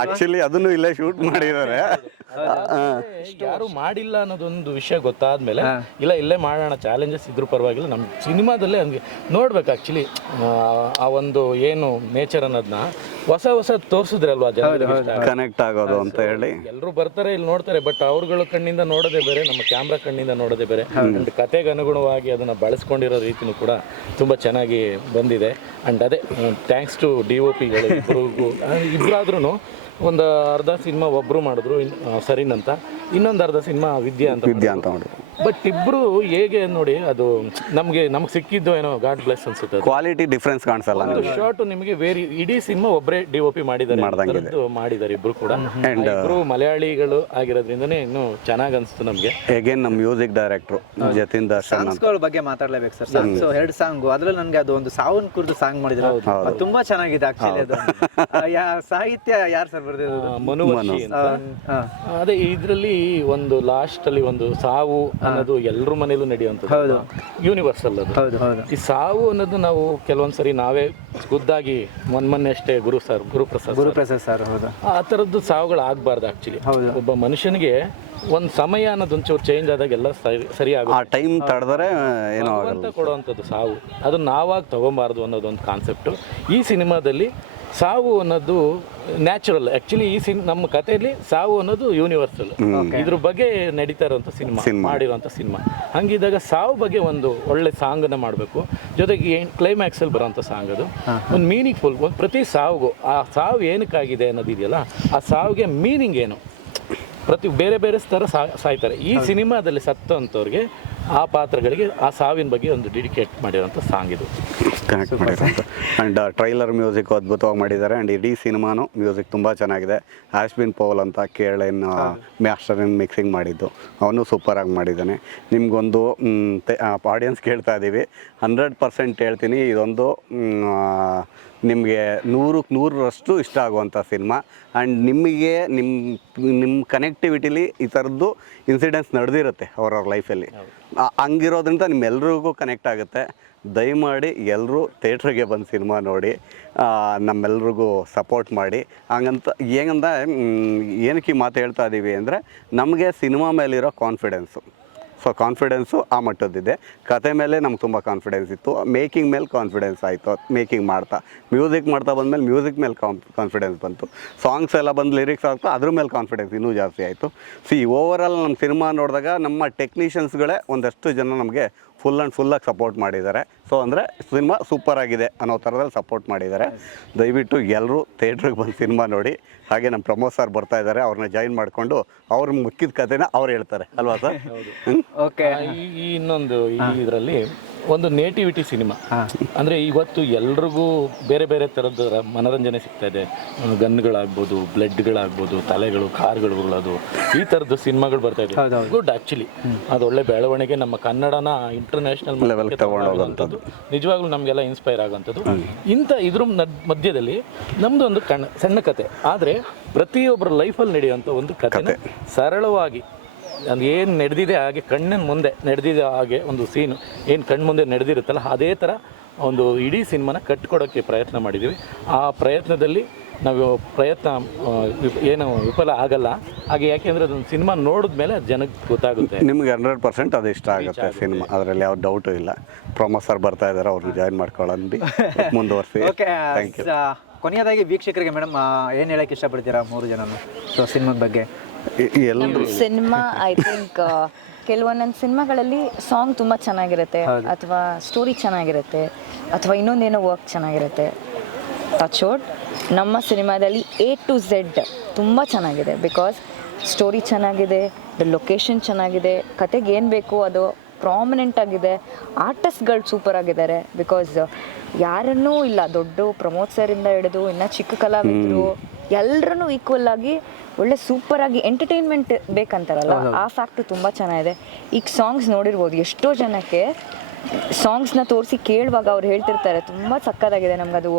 ಆಕ್ಚುಲಿ ಅದನ್ನು ಇಲ್ಲೇ ಶೂಟ್ ಮಾಡಿದ್ದಾರೆ. ಯಾರು ಮಾಡಿಲ್ಲ ಅನ್ನೋದೊಂದು ವಿಷಯ ಗೊತ್ತಾದ್ಮೇಲೆ ಇಲ್ಲ ಇಲ್ಲೇ ಮಾಡೋಣ, ಚಾಲೆಂಜಸ್ ಇದ್ರೂ ಪರವಾಗಿಲ್ಲ, ನಮ್ಮ ಸಿನಿಮಾದಲ್ಲೇ ಹಂಗೆ ನೋಡ್ಬೇಕು. ಆಕ್ಚುಲಿ ಆ ಒಂದು ಏನು ನೇಚರ್ ಅನ್ನೋದನ್ನ ಹೊಸ ತೋರಿಸಿದ್ರೆ ಅಲ್ವಾ ಜನ ಕನೆಕ್ಟ್ ಆಗೋದು ಅಂತ ಹೇಳಿ ಎಲ್ಲರೂ ಬರ್ತಾರೆ, ಇಲ್ಲಿ ನೋಡ್ತಾರೆ. ಬಟ್ ಅವ್ರುಗಳ ಕಣ್ಣಿಂದ ನೋಡೋದೇ ಬೇರೆ, ನಮ್ಮ ಕ್ಯಾಮ್ರಾ ಕಣ್ಣಿಂದ ನೋಡೋದೇ ಬೇರೆ. ಅಂಡ್ ಕತೆಗೆ ಅನುಗುಣವಾಗಿ ಅದನ್ನ ಬಳಸ್ಕೊಂಡಿರೋ ರೀತಿನೂ ಕೂಡ ತುಂಬಾ ಚೆನ್ನಾಗಿ ಬಂದಿದೆ. ಅಂಡ್ ಅದೇ ಥ್ಯಾಂಕ್ಸ್ ಟು DOPಗಳು ಇಬ್ಬರಾದ್ರೂ ಒಂದು ಅರ್ಧ ಸಿನಿಮಾ ಒಬ್ಬರು ಮಾಡಿದ್ರು ಸರಿನ್ ಅಂತ, ಇನ್ನೊಂದು ಅರ್ಧ ಸಿನಿಮಾ ವಿದ್ಯಾ ಅಂತ ಮಾಡಿದ್ರು. ಬಟ್ ಇಬ್ರು ಹೇಗೆ ನೋಡಿ, ಅದು ನಮ್ಗೆ ಸಿಕ್ಕಿದ್ದು ಏನೋ ಗಾಡ್ ಬ್ಲೆಸ್ ಅನ್ಸುತ್ತೆ. ಕ್ವಾಲಿಟಿ ಡಿಫ್ರೆನ್ಸ್ ಕಾಣಿಸಲ್ಲ. ಶಾರ್ಟ್ ನಿಮಗೆ ಬೇರೆ ಇಡೀ ಸಿನಿಮಾ ಒಬ್ಬರೇ DOP ಮಾಡಿದ್ದಾರೆ ಇಬ್ರು ಕೂಡ. ಇಬ್ರು ಮಲಯಾಳಿಗಳು ಆಗಿರೋದ್ರಿಂದನೇ ಇನ್ನೂ ಚೆನ್ನಾಗಿ ಅನ್ಸ್ತು ನಮ್ಗೆ. ಅಗೇನ್ ನಮ್ಮ ಮ್ಯೂಸಿಕ್ ಡೈರೆಕ್ಟರ್ ಜತಿನ್ ದರ್ಶನ್ ಸಾಂಗ್ಸ್ಗಳ ಬಗ್ಗೆ ಮಾತಾಡ್ಲೇಬೇಕು ಸರ್. ಸಾಂಗ್ಸ್ 2 ಸಾಂಗ್, ಅದ್ರಲ್ಲಿ ನನಗೆ ಅದು ಒಂದು ಸಾವನ್ ಕುರಿತು ಸಾಂಗ್ ಮಾಡಿದ್ರು, ಅದು ತುಂಬಾ ಚೆನ್ನಾಗಿದೆ ಆಕ್ಚುಲಿ. ಅದು ಸಾಹಿತ್ಯ ಯಾರು ಸರ್ ಬರ್ದಿರೋದು? ಮನುವರ್ಷಿ ಅಂತ. ಅದೇ ಇದ್ರಲ್ಲಿ ಒಂದು ಲಾಸ್ಟ್ ಅಲ್ಲಿ ಒಂದು ಸಾವು ಅನ್ನೋದು ಎಲ್ಲರ ಮನೇಲೂ ನಡೆಯುವಂಥದ್ದು, ಯೂನಿವರ್ಸಲ್ ಅದು. ಈ ಸಾವು ಅನ್ನೋದು ನಾವು ಕೆಲವೊಂದ್ಸರಿ ನಾವೇ ಖುದ್ದಾಗಿ ಮೊನ್ನೆ ಅಷ್ಟೇ ಗುರುಪ್ರಸಾದ್ ಸರ್ ಆ ಥರದ್ದು ಸಾವುಗಳು ಆಗಬಾರ್ದು. ಆಕ್ಚುಲಿ ಒಬ್ಬ ಮನುಷ್ಯನಿಗೆ ಒಂದು ಸಮಯ ಅನ್ನೋದು ಒಂಚೂರು ಚೇಂಜ್ ಆದಾಗೆಲ್ಲ ಸರಿ ಆಗುತ್ತೆ. ಟೈಮ್ ತಡೆದರೆ ಏನೋ ಅಂತ ಕೊಡುವಂಥದ್ದು ಸಾವು, ಅದು ನಾವಾಗಿ ತಗೊಬಾರ್ದು ಅನ್ನೋದೊಂದು ಕಾನ್ಸೆಪ್ಟು ಈ ಸಿನಿಮಾದಲ್ಲಿ. ಸಾವು ಅನ್ನೋದು ನ್ಯಾಚುರಲ್. ಆ್ಯಕ್ಚುಲಿ ನಮ್ಮ ಕಥೆಯಲ್ಲಿ ಸಾವು ಅನ್ನೋದು ಯೂನಿವರ್ಸಲ್. ಇದ್ರ ಬಗ್ಗೆ ನಡೀತಾ ಇರೋಂಥ ಸಿನಿಮಾ ಮಾಡಿರೋಂಥ ಸಿನಿಮಾ. ಹಂಗಿದ್ದಾಗ ಸಾವು ಬಗ್ಗೆ ಒಂದು ಒಳ್ಳೆ ಸಾಂಗನ್ನು ಮಾಡಬೇಕು. ಜೊತೆಗೆ ಕ್ಲೈಮ್ಯಾಕ್ಸಲ್ಲಿ ಬರೋಂಥ ಸಾಂಗ್ ಅದು ಒಂದು ಮೀನಿಂಗ್ಫುಲ್. ಪ್ರತಿ ಸಾವುಗೂ ಆ ಸಾವು ಏನಕ್ಕಾಗಿದೆ ಅನ್ನೋದಿದೆಯಲ್ಲ, ಆ ಸಾವಿಗೆ ಮೀನಿಂಗ್ ಏನು, ಪ್ರತಿ ಬೇರೆ ಬೇರೆ ಥರ ಸಾಯ್ತಾರೆ. ಈ ಸಿನಿಮಾದಲ್ಲಿ ಸತ್ತಂಥವ್ರಿಗೆ, ಆ ಪಾತ್ರಗಳಿಗೆ ಆ ಸಾವಿನ ಬಗ್ಗೆ ಒಂದು ಡೆಡಿಕೇಟ್ ಮಾಡಿರೋಂಥ ಸಾಂಗ್ ಇದು. ಕನೆಕ್ಟ್ ಮಾಡಿರೋಂಥ. ಆ್ಯಂಡ್ ಟ್ರೈಲರ್ ಮ್ಯೂಸಿಕ್ ಅದ್ಭುತವಾಗಿ ಮಾಡಿದ್ದಾರೆ. ಆ್ಯಂಡ್ ಇಡೀ ಸಿನಿಮಾನು ಮ್ಯೂಸಿಕ್ ತುಂಬ ಚೆನ್ನಾಗಿದೆ. ಆಶ್ವಿನ್ ಪೌಲ್ ಅಂತ ಕೇರಳನ್ ಮಾಸ್ಟರ್ ಮಿಕ್ಸಿಂಗ್ ಮಾಡಿದ್ದು, ಅವನು ಸೂಪರಾಗಿ ಮಾಡಿದ್ದಾನೆ. ನಿಮಗೊಂದು ಆಡಿಯನ್ಸ್ ಕೇಳ್ತಾ ಇದ್ದೀವಿ, 100% ಹೇಳ್ತೀನಿ, ಇದೊಂದು ನಿಮಗೆ 100ಕ್ಕೆ 100ರಷ್ಟು ಇಷ್ಟ ಆಗುವಂಥ ಸಿನಿಮಾ. ಆ್ಯಂಡ್ ನಿಮಗೆ ನಿಮ್ಮ ಕನೆಕ್ಟಿವಿಟಿಲಿ ಈ ಥರದ್ದು ಇನ್ಸಿಡೆಂಟ್ಸ್ ನಡೆದಿರುತ್ತೆ ಅವ್ರವ್ರ ಲೈಫಲ್ಲಿ. ಹಂಗಿರೋದ್ರಿಂದ ನಿಮ್ಮೆಲ್ರಿಗೂ ಕನೆಕ್ಟ್ ಆಗುತ್ತೆ. ದಯಮಾಡಿ ಎಲ್ಲರೂ ಥಿಯೇಟ್ರಿಗೆ ಬಂದು ಸಿನಿಮಾ ನೋಡಿ, ನಮ್ಮೆಲ್ರಿಗೂ ಸಪೋರ್ಟ್ ಮಾಡಿ. ಹಂಗಂತ ಏನಕ್ಕೆ ಈ ಮಾತು ಹೇಳ್ತಾ ಇದ್ದೀವಿ ಅಂದರೆ, ನಮಗೆ ಸಿನಿಮಾ ಮೇಲಿರೋ ಕಾನ್ಫಿಡೆನ್ಸು. ಸೊ ಕಾನ್ಫಿಡೆನ್ಸು ಆ ಮಟ್ಟದ್ದಿದೆ. ಕತೆ ಮೇಲೆ ನಮ್ಗೆ ತುಂಬ ಕಾನ್ಫಿಡೆನ್ಸ್ ಇತ್ತು. ಮೇಕಿಂಗ್ ಮೇಲೆ ಕಾನ್ಫಿಡೆನ್ಸ್ ಆಯಿತು. ಮ್ಯೂಸಿಕ್ ಮಾಡ್ತಾ ಬಂದಮೇಲೆ ಮ್ಯೂಸಿಕ್ ಮೇಲೆ ಕಾನ್ಫಿಡೆನ್ಸ್ ಬಂತು. ಸಾಂಗ್ಸ್ ಎಲ್ಲ ಬಂದು ಲಿರಿಕ್ಸ್ ಆಗ್ತಾ ಅದ್ರ ಮೇಲೆ ಕಾನ್ಫಿಡೆನ್ಸ್ ಇನ್ನೂ ಜಾಸ್ತಿ ಆಯಿತು. ಓವರಾಲ್ ನಮ್ಮ ಸಿನಿಮಾ ನೋಡಿದಾಗ ನಮ್ಮ ಟೆಕ್ನಿಷಿಯನ್ಸ್ಗಳೇ ಒಂದಷ್ಟು ಜನ ನಮಗೆ ಫುಲ್ಲಾಗಿ ಸಪೋರ್ಟ್ ಮಾಡಿದ್ದಾರೆ. ಸೊ ಅಂದರೆ ಸಿನಿಮಾ ಸೂಪರಾಗಿದೆ ಅನ್ನೋ ಥರದಲ್ಲಿ ಸಪೋರ್ಟ್ ಮಾಡಿದ್ದಾರೆ. ದಯವಿಟ್ಟು ಎಲ್ಲರೂ ಥಿಯೇಟ್ರಿಗೆ ಬಂದು ಸಿನಿಮಾ ನೋಡಿ. ಹಾಗೆ ನಮ್ಮ ಪ್ರಮೋದ್ ಸರ್ ಬರ್ತಾ ಇದ್ದಾರೆ, ಅವ್ರನ್ನ ಜಾಯಿನ್ ಮಾಡಿಕೊಂಡು ಅವ್ರ ಮುಖ್ಯದ ಕಥೆನ ಅವ್ರು ಹೇಳ್ತಾರೆ ಅಲ್ವಾ ಸರ್? ಓಕೆ. ಇನ್ನೊಂದು ಇದರಲ್ಲಿ ಒಂದು ನೇಟಿವಿಟಿ ಸಿನಿಮಾ. ಅಂದರೆ ಇವತ್ತು ಎಲ್ರಿಗೂ ಬೇರೆ ಬೇರೆ ಥರದ್ದು ಮನೋರಂಜನೆ ಸಿಗ್ತಾ ಇದೆ. ಗನ್ಗಳಾಗ್ಬೋದು, ಬ್ಲಡ್ಗಳಾಗ್ಬೋದು, ತಲೆಗಳು, ಕಾರ್ಗಳು ಉಳ್ಳೋದು, ಈ ಥರದ್ದು ಸಿನಿಮಾಗಳು ಬರ್ತಾ ಇದೆ. ಗುಡ್ ಆ್ಯಕ್ಚುಲಿ ಅದು ಒಳ್ಳೆ ಬೆಳವಣಿಗೆ. ನಮ್ಮ ಕನ್ನಡನ ಇಂಟರ್ನ್ಯಾಷನಲ್ ಲೆವೆಲ್ಗೆ ತಗೊಂಡೋಗುವಂಥದ್ದು ನಿಜವಾಗ್ಲೂ ನಮಗೆಲ್ಲ ಇನ್ಸ್ಪೈರ್ ಆಗೋವಂಥದ್ದು. ಇದ್ರ ಮಧ್ಯದಲ್ಲಿ ನಮ್ಮದು ಒಂದು ಸಣ್ಣ ಕತೆ, ಆದರೆ ಪ್ರತಿಯೊಬ್ಬರ ಲೈಫಲ್ಲಿ ನಡೆಯುವಂಥ ಒಂದು ಕತೆ ಸರಳವಾಗಿ ಅದು ಏನು ನಡೆದಿದೆ ಹಾಗೆ ಕಣ್ಣಿನ ಮುಂದೆ ನಡೆದಿದೆ ಹಾಗೆ ಒಂದು ಸೀನು ಏನು ಕಣ್ಣು ಮುಂದೆ ನಡೆದಿರುತ್ತಲ್ಲ ಅದೇ ಥರ ಒಂದು ಇಡೀ ಸಿನಿಮಾನ ಕಟ್ಕೊಡೋಕ್ಕೆ ಪ್ರಯತ್ನ ಮಾಡಿದ್ದೀವಿ. ಆ ಪ್ರಯತ್ನದಲ್ಲಿ ನಾವು ಏನು ವಿಫಲ ಆಗಲ್ಲ. ಹಾಗೆ ಯಾಕೆಂದರೆ ಅದೊಂದು ಸಿನಿಮಾ ನೋಡಿದ್ಮೇಲೆ ಅದು ಜನಕ್ಕೆ ಗೊತ್ತಾಗುತ್ತೆ. ನಿಮ್ಗೆ 100% ಅದು ಇಷ್ಟ ಆಗುತ್ತೆ ಸಿನಿಮಾ, ಅದರಲ್ಲಿ ಯಾವ ಡೌಟು ಇಲ್ಲ. ಪ್ರಮೋದ್ ಸರ್ ಬರ್ತಾ ಇದ್ದಾರೆ, ಅವ್ರನ್ನ ಜಾಯಿನ್ ಮಾಡ್ಕೊಳ್ಳಿ, ಮುಂದುವರಿಸಿ. Thank you. ಕೊನೆಯದಾಗಿ ವೀಕ್ಷಕರಿಗೆ ಮೇಡಮ್ ಏನು ಹೇಳಕ್ಕೆ ಇಷ್ಟಪಡ್ತೀರಾ 3 ಜನನು ಸೊ ಸಿನಿಮಾದ ಬಗ್ಗೆ? ಎಲ್ಲರೂ ಸಿನಿಮಾ ಐ ಥಿಂಕ್ ಕೆಲವೊಂದೊಂದು ಸಿನಿಮಾಗಳಲ್ಲಿ ಸಾಂಗ್ ತುಂಬ ಚೆನ್ನಾಗಿರುತ್ತೆ, ಅಥವಾ ಸ್ಟೋರಿ ಚೆನ್ನಾಗಿರುತ್ತೆ, ಅಥವಾ ಇನ್ನೊಂದೇನೋ ವರ್ಕ್ ಚೆನ್ನಾಗಿರುತ್ತೆ. ಟಚ್ ವುಡ್ ನಮ್ಮ ಸಿನಿಮಾದಲ್ಲಿ A to Z ತುಂಬ ಚೆನ್ನಾಗಿದೆ. ಬಿಕಾಸ್ ಸ್ಟೋರಿ ಚೆನ್ನಾಗಿದೆ, ಲೊಕೇಶನ್ ಚೆನ್ನಾಗಿದೆ, ಕತೆಗೆ ಏನು ಬೇಕು ಅದು ಪ್ರಾಮಿನೆಂಟ್ ಆಗಿದೆ, ಆರ್ಟಿಸ್ಟ್ಗಳು ಸೂಪರ್ ಆಗಿದ್ದಾರೆ. ಬಿಕಾಸ್ ಯಾರನ್ನೂ ಇಲ್ಲ, ದೊಡ್ಡ ಪ್ರಮೋದ್ ಸರಿಂದ ಹಿಡಿದು ಇನ್ನು ಚಿಕ್ಕ ಕಲಾವಿದರು ಎಲ್ಲರೂ ಈಕ್ವಲ್ ಆಗಿ ಒಳ್ಳೆ ಸೂಪರ್ ಆಗಿ ಎಂಟರ್ಟೈನ್ಮೆಂಟ್ ಬೇಕಂತಾರಲ್ಲ, ಆ ಫ್ಯಾಕ್ಟು ತುಂಬ ಚೆನ್ನಾಗಿದೆ. ಈಗ ಸಾಂಗ್ಸ್ ನೋಡಿರ್ಬೋದು, ಎಷ್ಟೋ ಜನಕ್ಕೆ ಸಾಂಗ್ಸ್ನ ತೋರಿಸಿ ಕೇಳುವಾಗ ಅವ್ರು ಹೇಳ್ತಿರ್ತಾರೆ ತುಂಬ ಸಕ್ಕತ್ತಾಗಿದೆ ನಮ್ಗದು.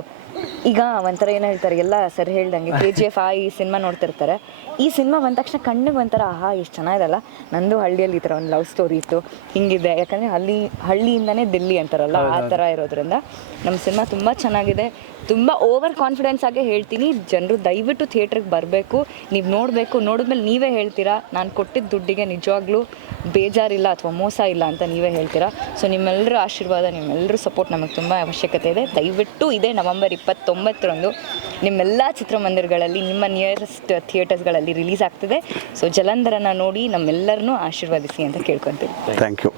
ಈಗ ಒಂಥರ ಏನೋ ಹೇಳ್ತಾರೆ, ಎಲ್ಲ ಸರ್ ಹೇಳ್ದಂಗೆ KGF ಈ ಸಿನಿಮಾ ನೋಡ್ತಿರ್ತಾರೆ, ಈ ಸಿನಿಮಾ ಬಂದ ತಕ್ಷಣ ಕಣ್ಣಿಗೆ ಒಂಥರ ಆಹಾ ಎಷ್ಟು ಚೆನ್ನಾಗಿದಲ್ಲ, ನಂದು ಹಳ್ಳಿಯಲ್ಲಿ ಈ ಥರ ಒಂದು ಲವ್ ಸ್ಟೋರಿ ಇತ್ತು ಹಿಂಗಿದೆ. ಯಾಕಂದರೆ ಹಳ್ಳಿಯಿಂದನೇ ದಿಲ್ಲಿ ಅಂತಾರಲ್ಲ, ಆ ಥರ ಇರೋದ್ರಿಂದ ನಮ್ಮ ಸಿನಿಮಾ ತುಂಬ ಚೆನ್ನಾಗಿದೆ. ತುಂಬ ಓವರ್ ಕಾನ್ಫಿಡೆನ್ಸ್ ಆಗೇ ಹೇಳ್ತೀನಿ, ಜನರು ದಯವಿಟ್ಟು ಥಿಯೇಟ್ರಿಗೆ ಬರಬೇಕು, ನೀವು ನೋಡಬೇಕು, ನೋಡಿದ್ಮೇಲೆ ನೀವೇ ಹೇಳ್ತೀರಾ ನಾನು ಕೊಟ್ಟಿದ್ದ ದುಡ್ಡಿಗೆ ನಿಜವಾಗ್ಲೂ ಬೇಜಾರಿಲ್ಲ ಅಥವಾ ಮೋಸ ಇಲ್ಲ ಅಂತ ನೀವೇ ಹೇಳ್ತೀರಾ. ಸೊ ನಿಮ್ಮೆಲ್ಲರ ಆಶೀರ್ವಾದ, ನಿಮ್ಮೆಲ್ಲರ ಸಪೋರ್ಟ್ ನಮಗೆ ತುಂಬ ಅವಶ್ಯಕತೆ ಇದೆ. ದಯವಿಟ್ಟು ಇದೇ ನವೆಂಬರ್ 29ರಂದು ನಿಮ್ಮೆಲ್ಲ ಚಿತ್ರಮಂದಿರಗಳಲ್ಲಿ, ನಿಮ್ಮ ನಿಯರೆಸ್ಟ್ ಥಿಯೇಟರ್ಸ್ಗಳಲ್ಲಿ ರಿಲೀಸ್ ಆಗ್ತಿದೆ. ಸೊ ಜಲಂಧರನ ನೋಡಿ ನಮ್ಮೆಲ್ಲರನ್ನೂ ಆಶೀರ್ವದಿಸಿ ಅಂತ ಕೇಳ್ಕೊತೀನಿ. Thank you.